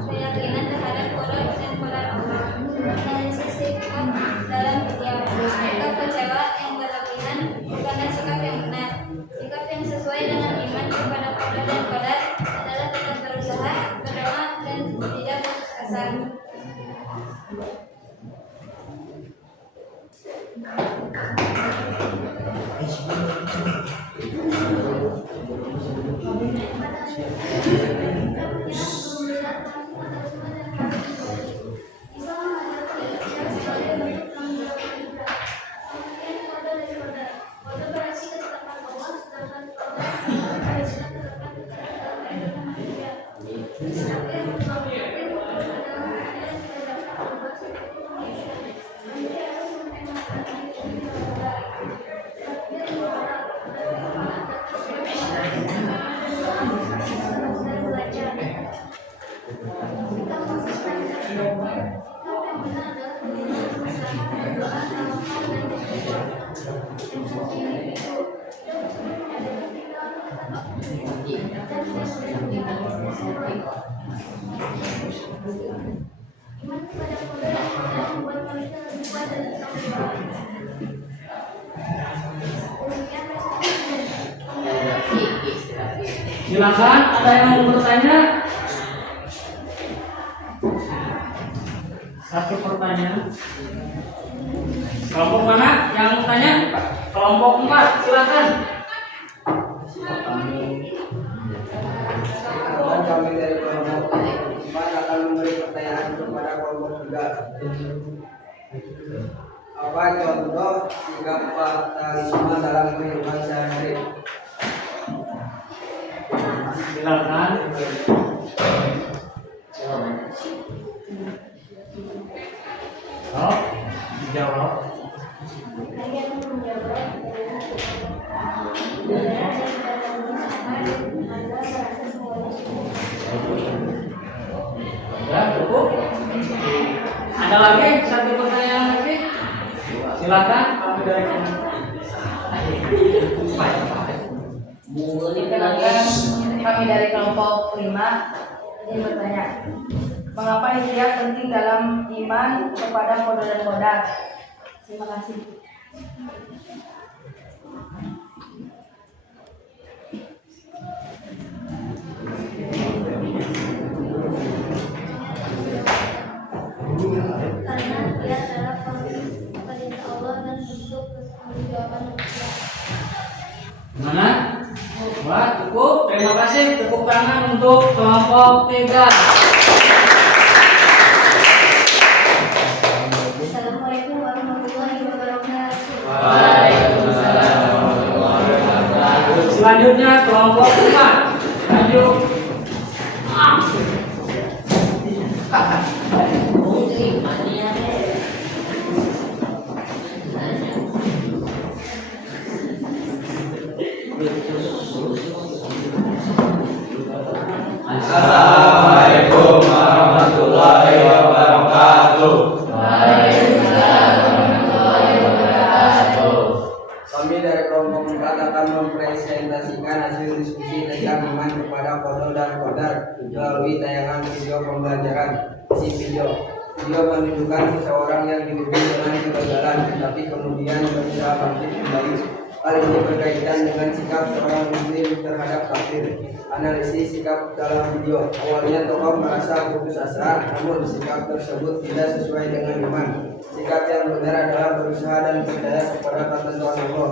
keyakinan terhadap qada dan qadar Allah. Dari sisi quote dalam video, sikap kecewa yang berlebihan bukanlah sikap yang benar. Sikap yang sesuai dengan iman kepada qada dan qadar adalah tetap berusaha, berdoa, dan tidak putus asa. Silakan, ada yang mau bertanya? Satu pertanyaan. Kelompok mana yang mau tanya? Kelompok 4, silakan. Kami dari kelompok 4 akan memberi pertanyaan kepada kelompok 3. Apa contoh sikap fatalisme dalam kehidupan sehari-hari? Silakan. Oh, dijawab. Saya akan menjawab. Ya, cukup. Ada lagi satu pertanyaan lagi? Silakan. Kami dari Kami dari kelompok 5 ingin bertanya, mengapa ikhtiar penting dalam iman kepada qada dan qadar? Terima kasih. Karena dia adalah perintah Allah dan bentuk pertanggungjawaban manusia. mana? Wah, cukup. Terima kasih. Tepuk tangan untuk kelompok 3. Assalamualaikum warahmatullahi wabarakatuh. Selanjutnya kelompok 5. Lanjut. Assalamualaikum warahmatullahi wabarakatuh. Kami dari kelompok 4 akan mempresentasikan hasil diskusi tentang iman kepada qada dan qadar melalui tayangan video pembelajaran. Isi video menunjukkan seseorang yang diuji dengan kegagalan, tetapi kemudian berusaha bangkit kembali. Hal ini berkaitan dengan sikap seorang muslim terhadap takdir. Analisis sikap dalam video. Awalnya tokoh merasa putus asa, namun sikap tersebut tidak sesuai dengan iman. Sikap yang benar adalah berusaha dan percaya kepada ketentuan Allah.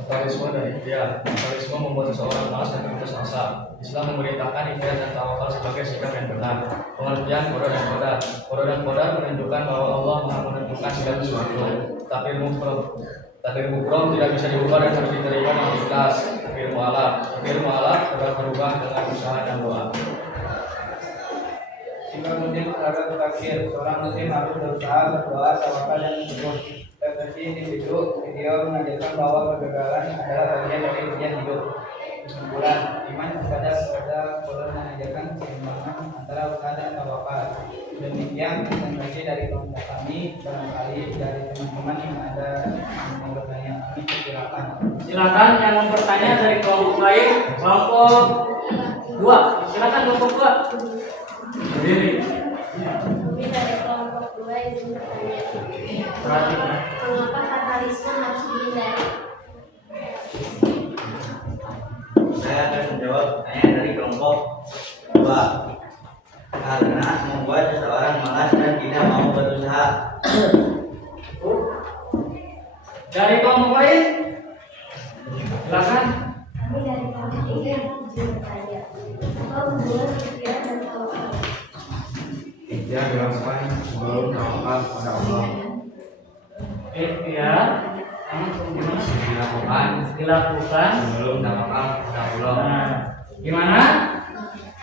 Fatalisme dan ikhtiar. Fatalisme membuat seseorang malas dan putus asa. Islam memerintahkan ikhtiar dan tawakal sebagai sikap yang benar. Pengertian qada dan qadar. Qada dan qadar menunjukkan bahwa Allah Maha menentukan segala sesuatu. Takdir mukrom tidak bisa diubah dan harus diterima dengan ikhlas. Takdir mu'alaf dapat berubah dengan usaha dan doa. Sikap muslim terhadap takdir. Seorang muslim harus berusaha, berdoa, tawakal dan bersyukur. Versi individu, video mengajarkan bahwa kegagalan adalah bagian dari ujian hidup. Kesimpulan, iman kepada qadar mengajarkan keseimbangan antara usaha dan tawakal. Demikian presentasi dari kelompok kami. Barangkali dari teman-teman yang ada yang mau bertanya, kami silakan. Silakan yang mau bertanya dari kelompok lain, kelompok 2. Silakan kelompok 2. Berdiri. Kami dari kelompok 2 izin bertanya. Mengapa fatalisme harus dihindari? Saya akan menjawab pertanyaan dari kelompok 2. Karena membuat seseorang malas dan tidak mau berusaha. Dari kelompok lain, silakan. Kami dari kelompok 3 izin bertanya. Apa hubungan ikhtiar dan tawakal? Ikhtiar dilakukan sebelum tawakal pada Allah. Ikhtiar dilakukan Sebelum tawakal pada Allah. Nah, gimana?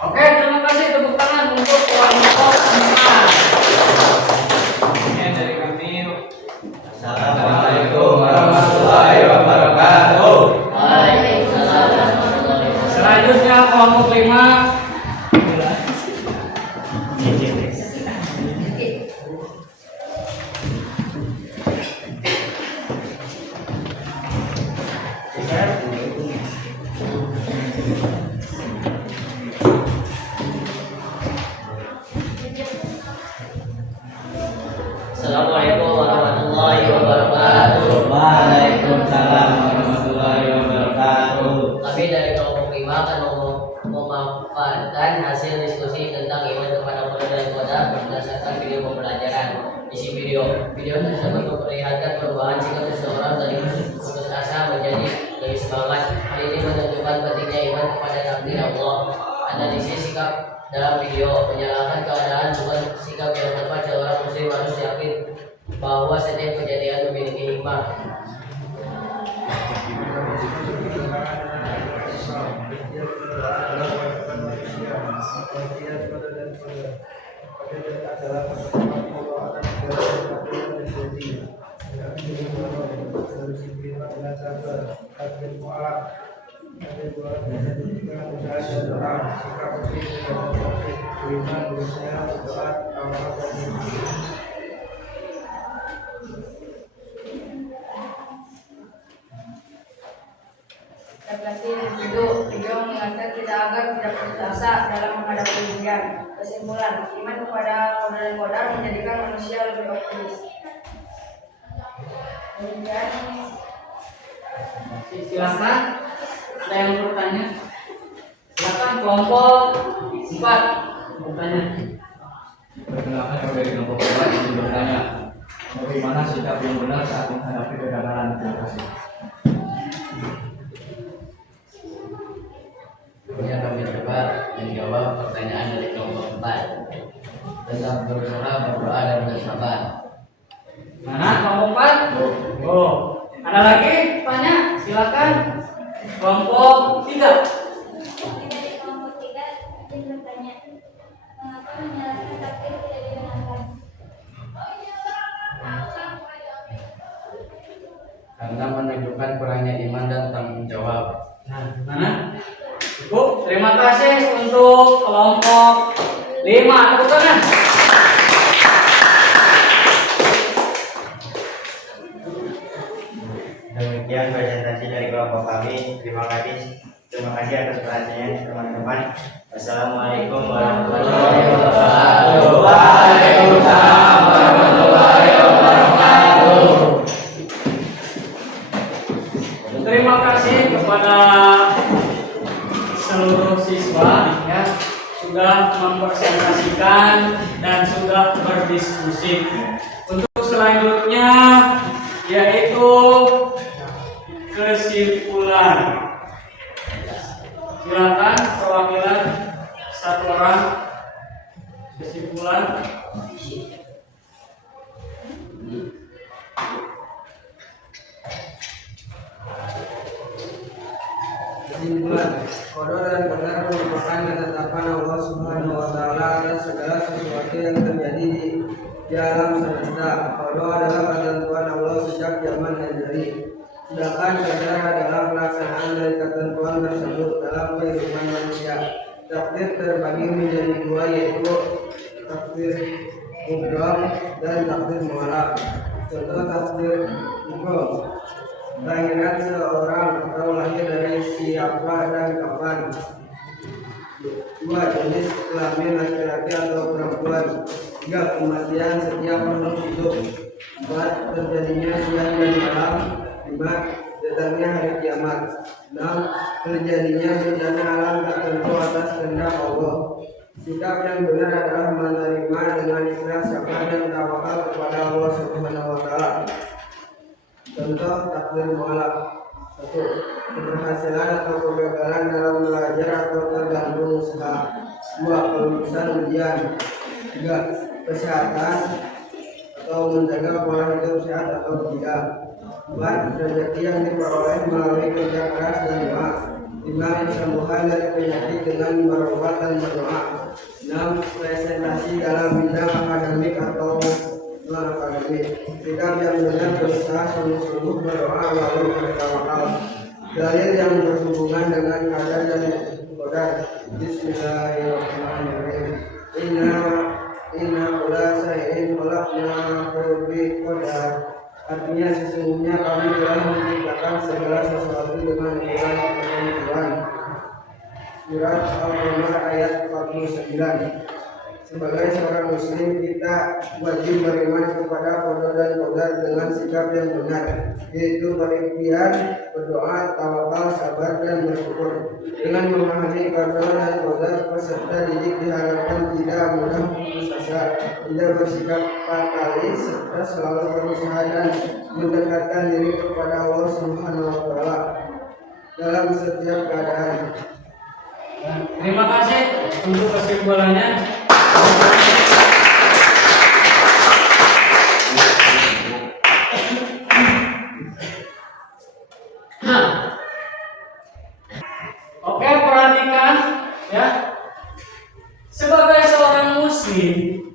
Oke, terima kasih, tepuk tangan untuk kelompok 4. Ini dari kami. Assalamualaikum warahmatullahi wabarakatuh. Waalaikumsalam warahmatullahi wabarakatuh. Selanjutnya kelompok 5. Assalamualaikum warahmatullahi wabarakatuh. Waalaikumsalam warahmatullahi wabarakatuh. Kami dari kelompok 5 akan memaparkan hasil diskusi tentang iman kepada qada dan qadar berdasarkan video pembelajaran. Isi video tersebut memperlihatkan perubahan sikap seseorang dari putus asa menjadi lebih semangat. Hal ini menunjukkan pentingnya iman kepada takdir Allah. Analisis sikap dalam video menyalahkan keadaan bukan sikap yang tepat. Seorang muslim harus yakin bahwa setiap kejadian memiliki hikmah. Video mengingatkan kita agar tidak putus asa dalam menghadapi ujian. Kesimpulan, iman kepada qada dan qadar menjadikan manusia lebih optimis. Kemudian Silakan. Ada yang mau bertanya? Silakan kelompok 4 bertanya. Perkenalkan yang dari kelompok 4 izin bertanya. Bagaimana sikap yang benar saat menghadapi kegagalan? Terima kasih. Kemudian kami coba menjawab pertanyaan dari kelompok 4 tentang berusaha, berdoa, dan bersabar. Mana kelompok 4? Oh, ada lagi tanya? Silakan. Kelompok 3. Kami dari kelompok 3 izin bertanya. Mengapa menyalahkan takdir tidak dibenarkan? Karena menunjukkan kurangnya iman dan tanggung jawab. Nah, mana? Bu, terima kasih untuk kelompok 5. Tepuk tangan. Demikian presentasi dari kelompok kami. Terima kasih atas perhatiannya teman-teman. Wassalamualaikum warahmatullahi wabarakatuh. Waalaikumsalam warahmatullahi wabarakatuh. Terima kasih kepada seluruh siswa ya sudah mempresentasikan dan sudah berdiskusi. Untuk selanjutnya yaitu kesimpulan. Silakan perwakilan satu orang kesimpulan. Kesimpulan, qada dan qadar merupakan ketetapan Allah Subhanahu wa taala atas segala sesuatu yang terjadi di alam semesta. Qada adalah ketentuan Allah sejak zaman azali. Sedangkan qadar adalah pelaksanaan dari ketentuan tersebut dalam kehidupan manusia. Takdir terbagi menjadi dua, yaitu takdir mubram dan takdir mu'allaq. Contoh takdir mubram, kelahiran seorang atau lahir dari siapa dan kapan. 2. Jenis kelamin laki-laki atau perempuan. 3. Kematian setiap makhluk hidup. 4. Terjadinya siang dan malam. 5. Datangnya hari kiamat. 6. Terjadinya bencana alam tertentu atas kehendak Allah. Sikap yang benar adalah menerima dengan ikhlas, sabar dan tawakal kepada Allah Subhanahu wa taala. Contoh takdir mu'allaq. 1. Keberhasilan atau kegagalan dalam belajar atau tergantung usaha. 2. Kelulusan ujian. 3. Kesehatan atau menjaga pola hidup sehat atau tidak. 4. Rezeki yang diperoleh melalui kerja keras dan doa. 5. Kesembuhan dari penyakit dengan berobat dan berdoa. 6. Presentasi dalam bidang akademik atau non-akademik. Sikap yang benar berusaha sungguh-sungguh berdoa lalu bertawakal. Dalil yang berhubungan dengan qadar dan qadar. Bismillahirrahmanirrahim. Inna kulla syai'in khalaqnahu biqadar. Artinya sesungguhnya kami telah menciptakan segala sesuatu dengan ukuran ketentuan. Surat Al-Qamar ayat 49. Sebagai seorang muslim, kita wajib beriman kepada qada dan qadar dengan sikap yang benar, yaitu berikhtiar, berdoa, tawakal, sabar dan bersyukur. Dengan memahami qada dan qadar, peserta didik diharapkan tidak mudah putus asa, tidak bersikap fatalis, serta selalu berusaha dan mendekatkan diri kepada Allah Subhanahu wa taala dalam setiap keadaan. Terima kasih untuk kesimpulannya. Oke, perhatikan ya. Sebagai seorang muslim,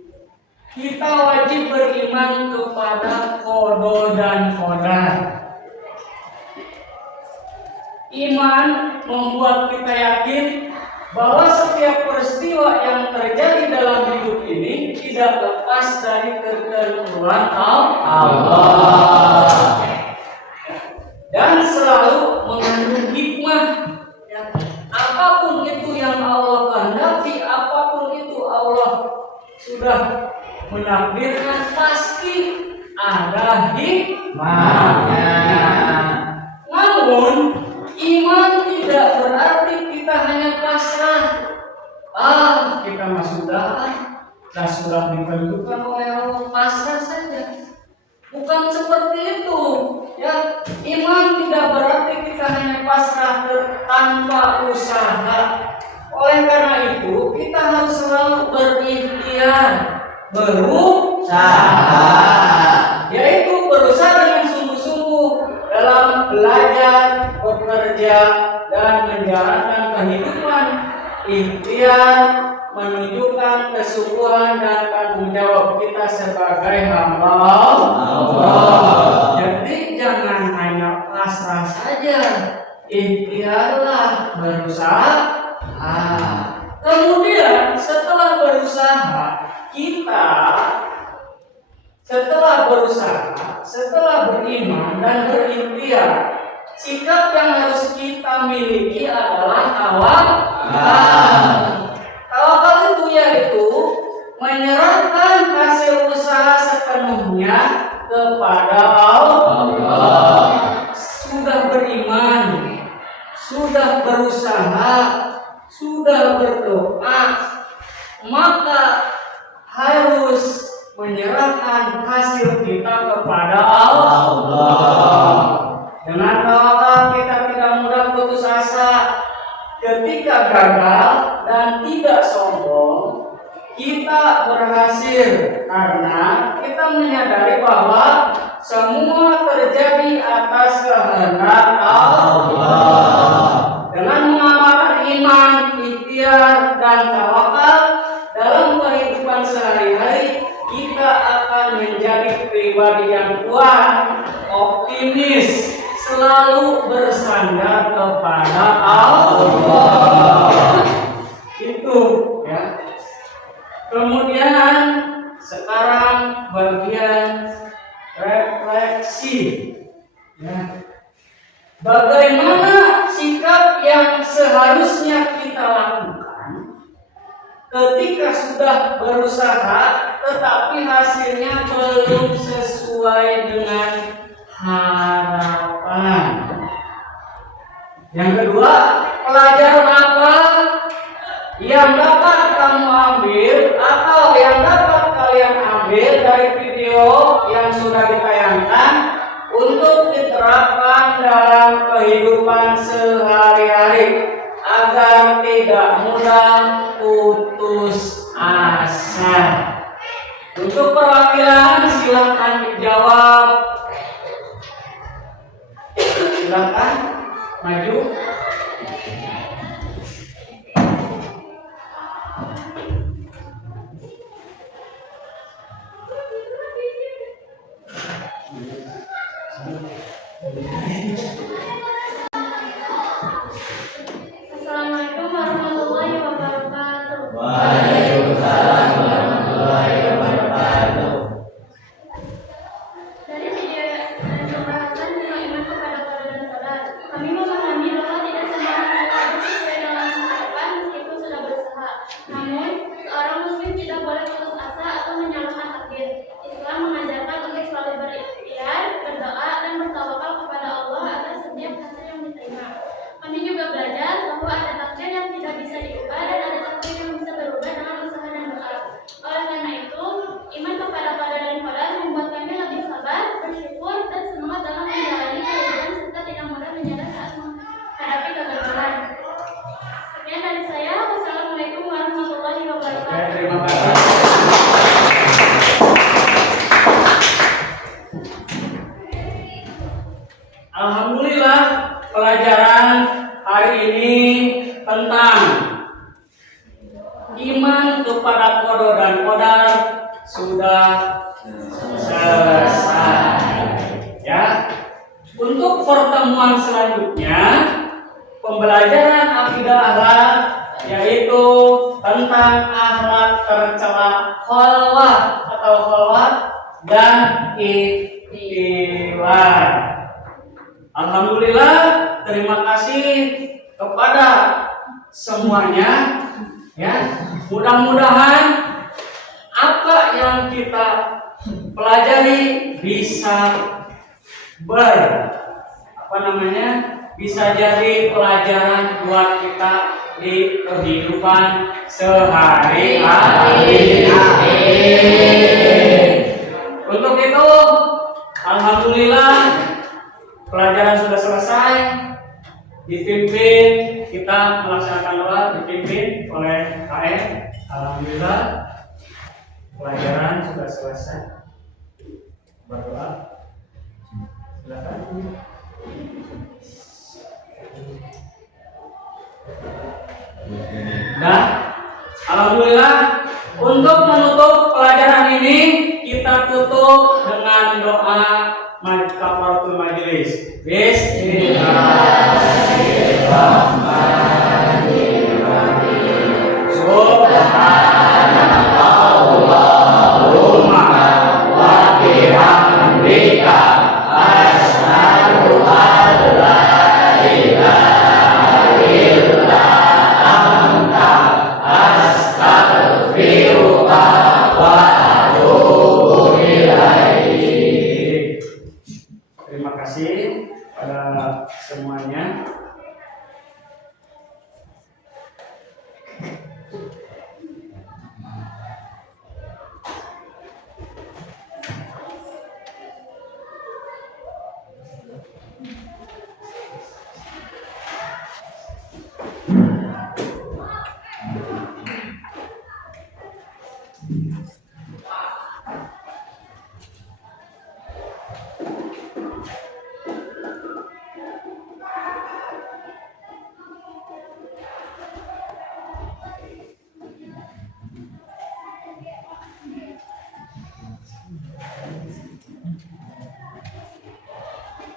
kita wajib beriman kepada qada dan qadar. Iman membuat kita yakin bahwa setiap peristiwa yang terjadi dalam hidup ini tidak lepas dari ketentuan Allah dan selalu mengandung hikmah. Ya, apapun itu yang Allah kehendaki, apapun itu Allah sudah menakdirkan, pasti ada hikmahnya. Namun iman tidak berarti kita hanya pasrah. Kita sudah ditentukan oleh Allah, pasrah saja. Bukan seperti itu. Ya, iman tidak berarti kita hanya pasrah tanpa usaha. Oleh karena itu, kita harus selalu berikhtiar, berusaha, yaitu berusaha dengan sungguh-sungguh dalam belajar, bekerja, dan menjalankan kehidupan. Ikhtiar menunjukkan kesungguhan dan tanggung jawab kita sebagai hamba Allah. Jadi jangan hanya pasrah saja, ikhtiarlah, berusaha Kemudian setelah beriman dan berikhtiar, sikap yang harus kita miliki adalah tawakal. Tawakal itu yaitu menyerahkan hasil usaha sepenuhnya kepada Allah. Sudah beriman, sudah berusaha, sudah berdoa, maka harus menyerahkan hasil kita kepada Allah. Dengan tawakal kita tidak mudah putus asa. Ketika gagal dan tidak sombong, kita berhasil karena kita menyadari bahwa semua terjadi atas kehendak Allah. Dengan mengamalkan iman, ikhtiar, dan tawakal dalam kehidupan sehari-hari, kita akan menjadi pribadi yang kuat, optimis, selalu bersandar kepada Allah. Itu ya. Kemudian sekarang bagian refleksi. Ya. Bagaimana sikap yang seharusnya kita lakukan ketika sudah berusaha tetapi hasilnya belum sesuai dengan harapan? Yang kedua, pelajaran apa yang dapat kamu ambil atau yang dapat kalian ambil dari video yang sudah ditayangkan untuk diterapkan dalam kehidupan sehari-hari agar tidak mudah putus asa? Untuk perwakilan silakan dijawab. Silakan maju. Assalamualaikum warahmatullahi wabarakatuh. Waalaikumsalam warahmatullahi wabarakatuh. Dari video dan pembahasan tentang iman kepada Allah dan Qadar, kami memahami bahwa tidak semua sikap sesuai dengan harapan meskipun sudah berusaha. Namun, seorang muslim tidak boleh putus asa atau menyalahkan takdir. Islam mengajarkan untuk selalu berikhtiar, berdoa, dan bertawakal kepada Allah agar setiap hasil yang diterima. Kami juga belajar bahwa ada takdir yang tidak bisa diubah dan ada takdir yang bisa berubah dengan usaha dan doa. Oleh karena itu, iman kepada Qadar dan Qadar membuat kami lebih sabar, bersyukur, dan semangat dalam menjalani kehidupan serta tidak mudah menyerah saat menghadapi kegagalan. Sekian dari saya. Wassalamualaikum warahmatullahi wabarakatuh. Terima kasih. Alhamdulillah, pelajaran hari ini tentang iman kepada qada dan qadar sudah selesai. Ya. Untuk pertemuan selanjutnya, pembelajaran akidah akhlak, yaitu tentang akhlak tercela khalwah atau khalwat dan ikhtiar. Alhamdulillah, terima kasih kepada semuanya. Ya, mudah-mudahan apa yang kita pelajari bisa bisa jadi pelajaran buat kita di kehidupan sehari-hari. Untuk itu, alhamdulillah, pelajaran sudah selesai. Dipimpin, kita melaksanakan doa dipimpin oleh KM. Alhamdulillah, pelajaran sudah selesai. Berdoa. Silakan. Nah, alhamdulillah, untuk menutup pelajaran ini kita tutup dengan doa kafaratul majelis. Bismillahirrahmanirrahim.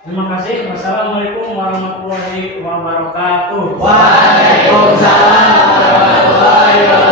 Terima kasih. Wassalamualaikum warahmatullahi wabarakatuh. Waalaikumsalam warahmatullahi wabarakatuh.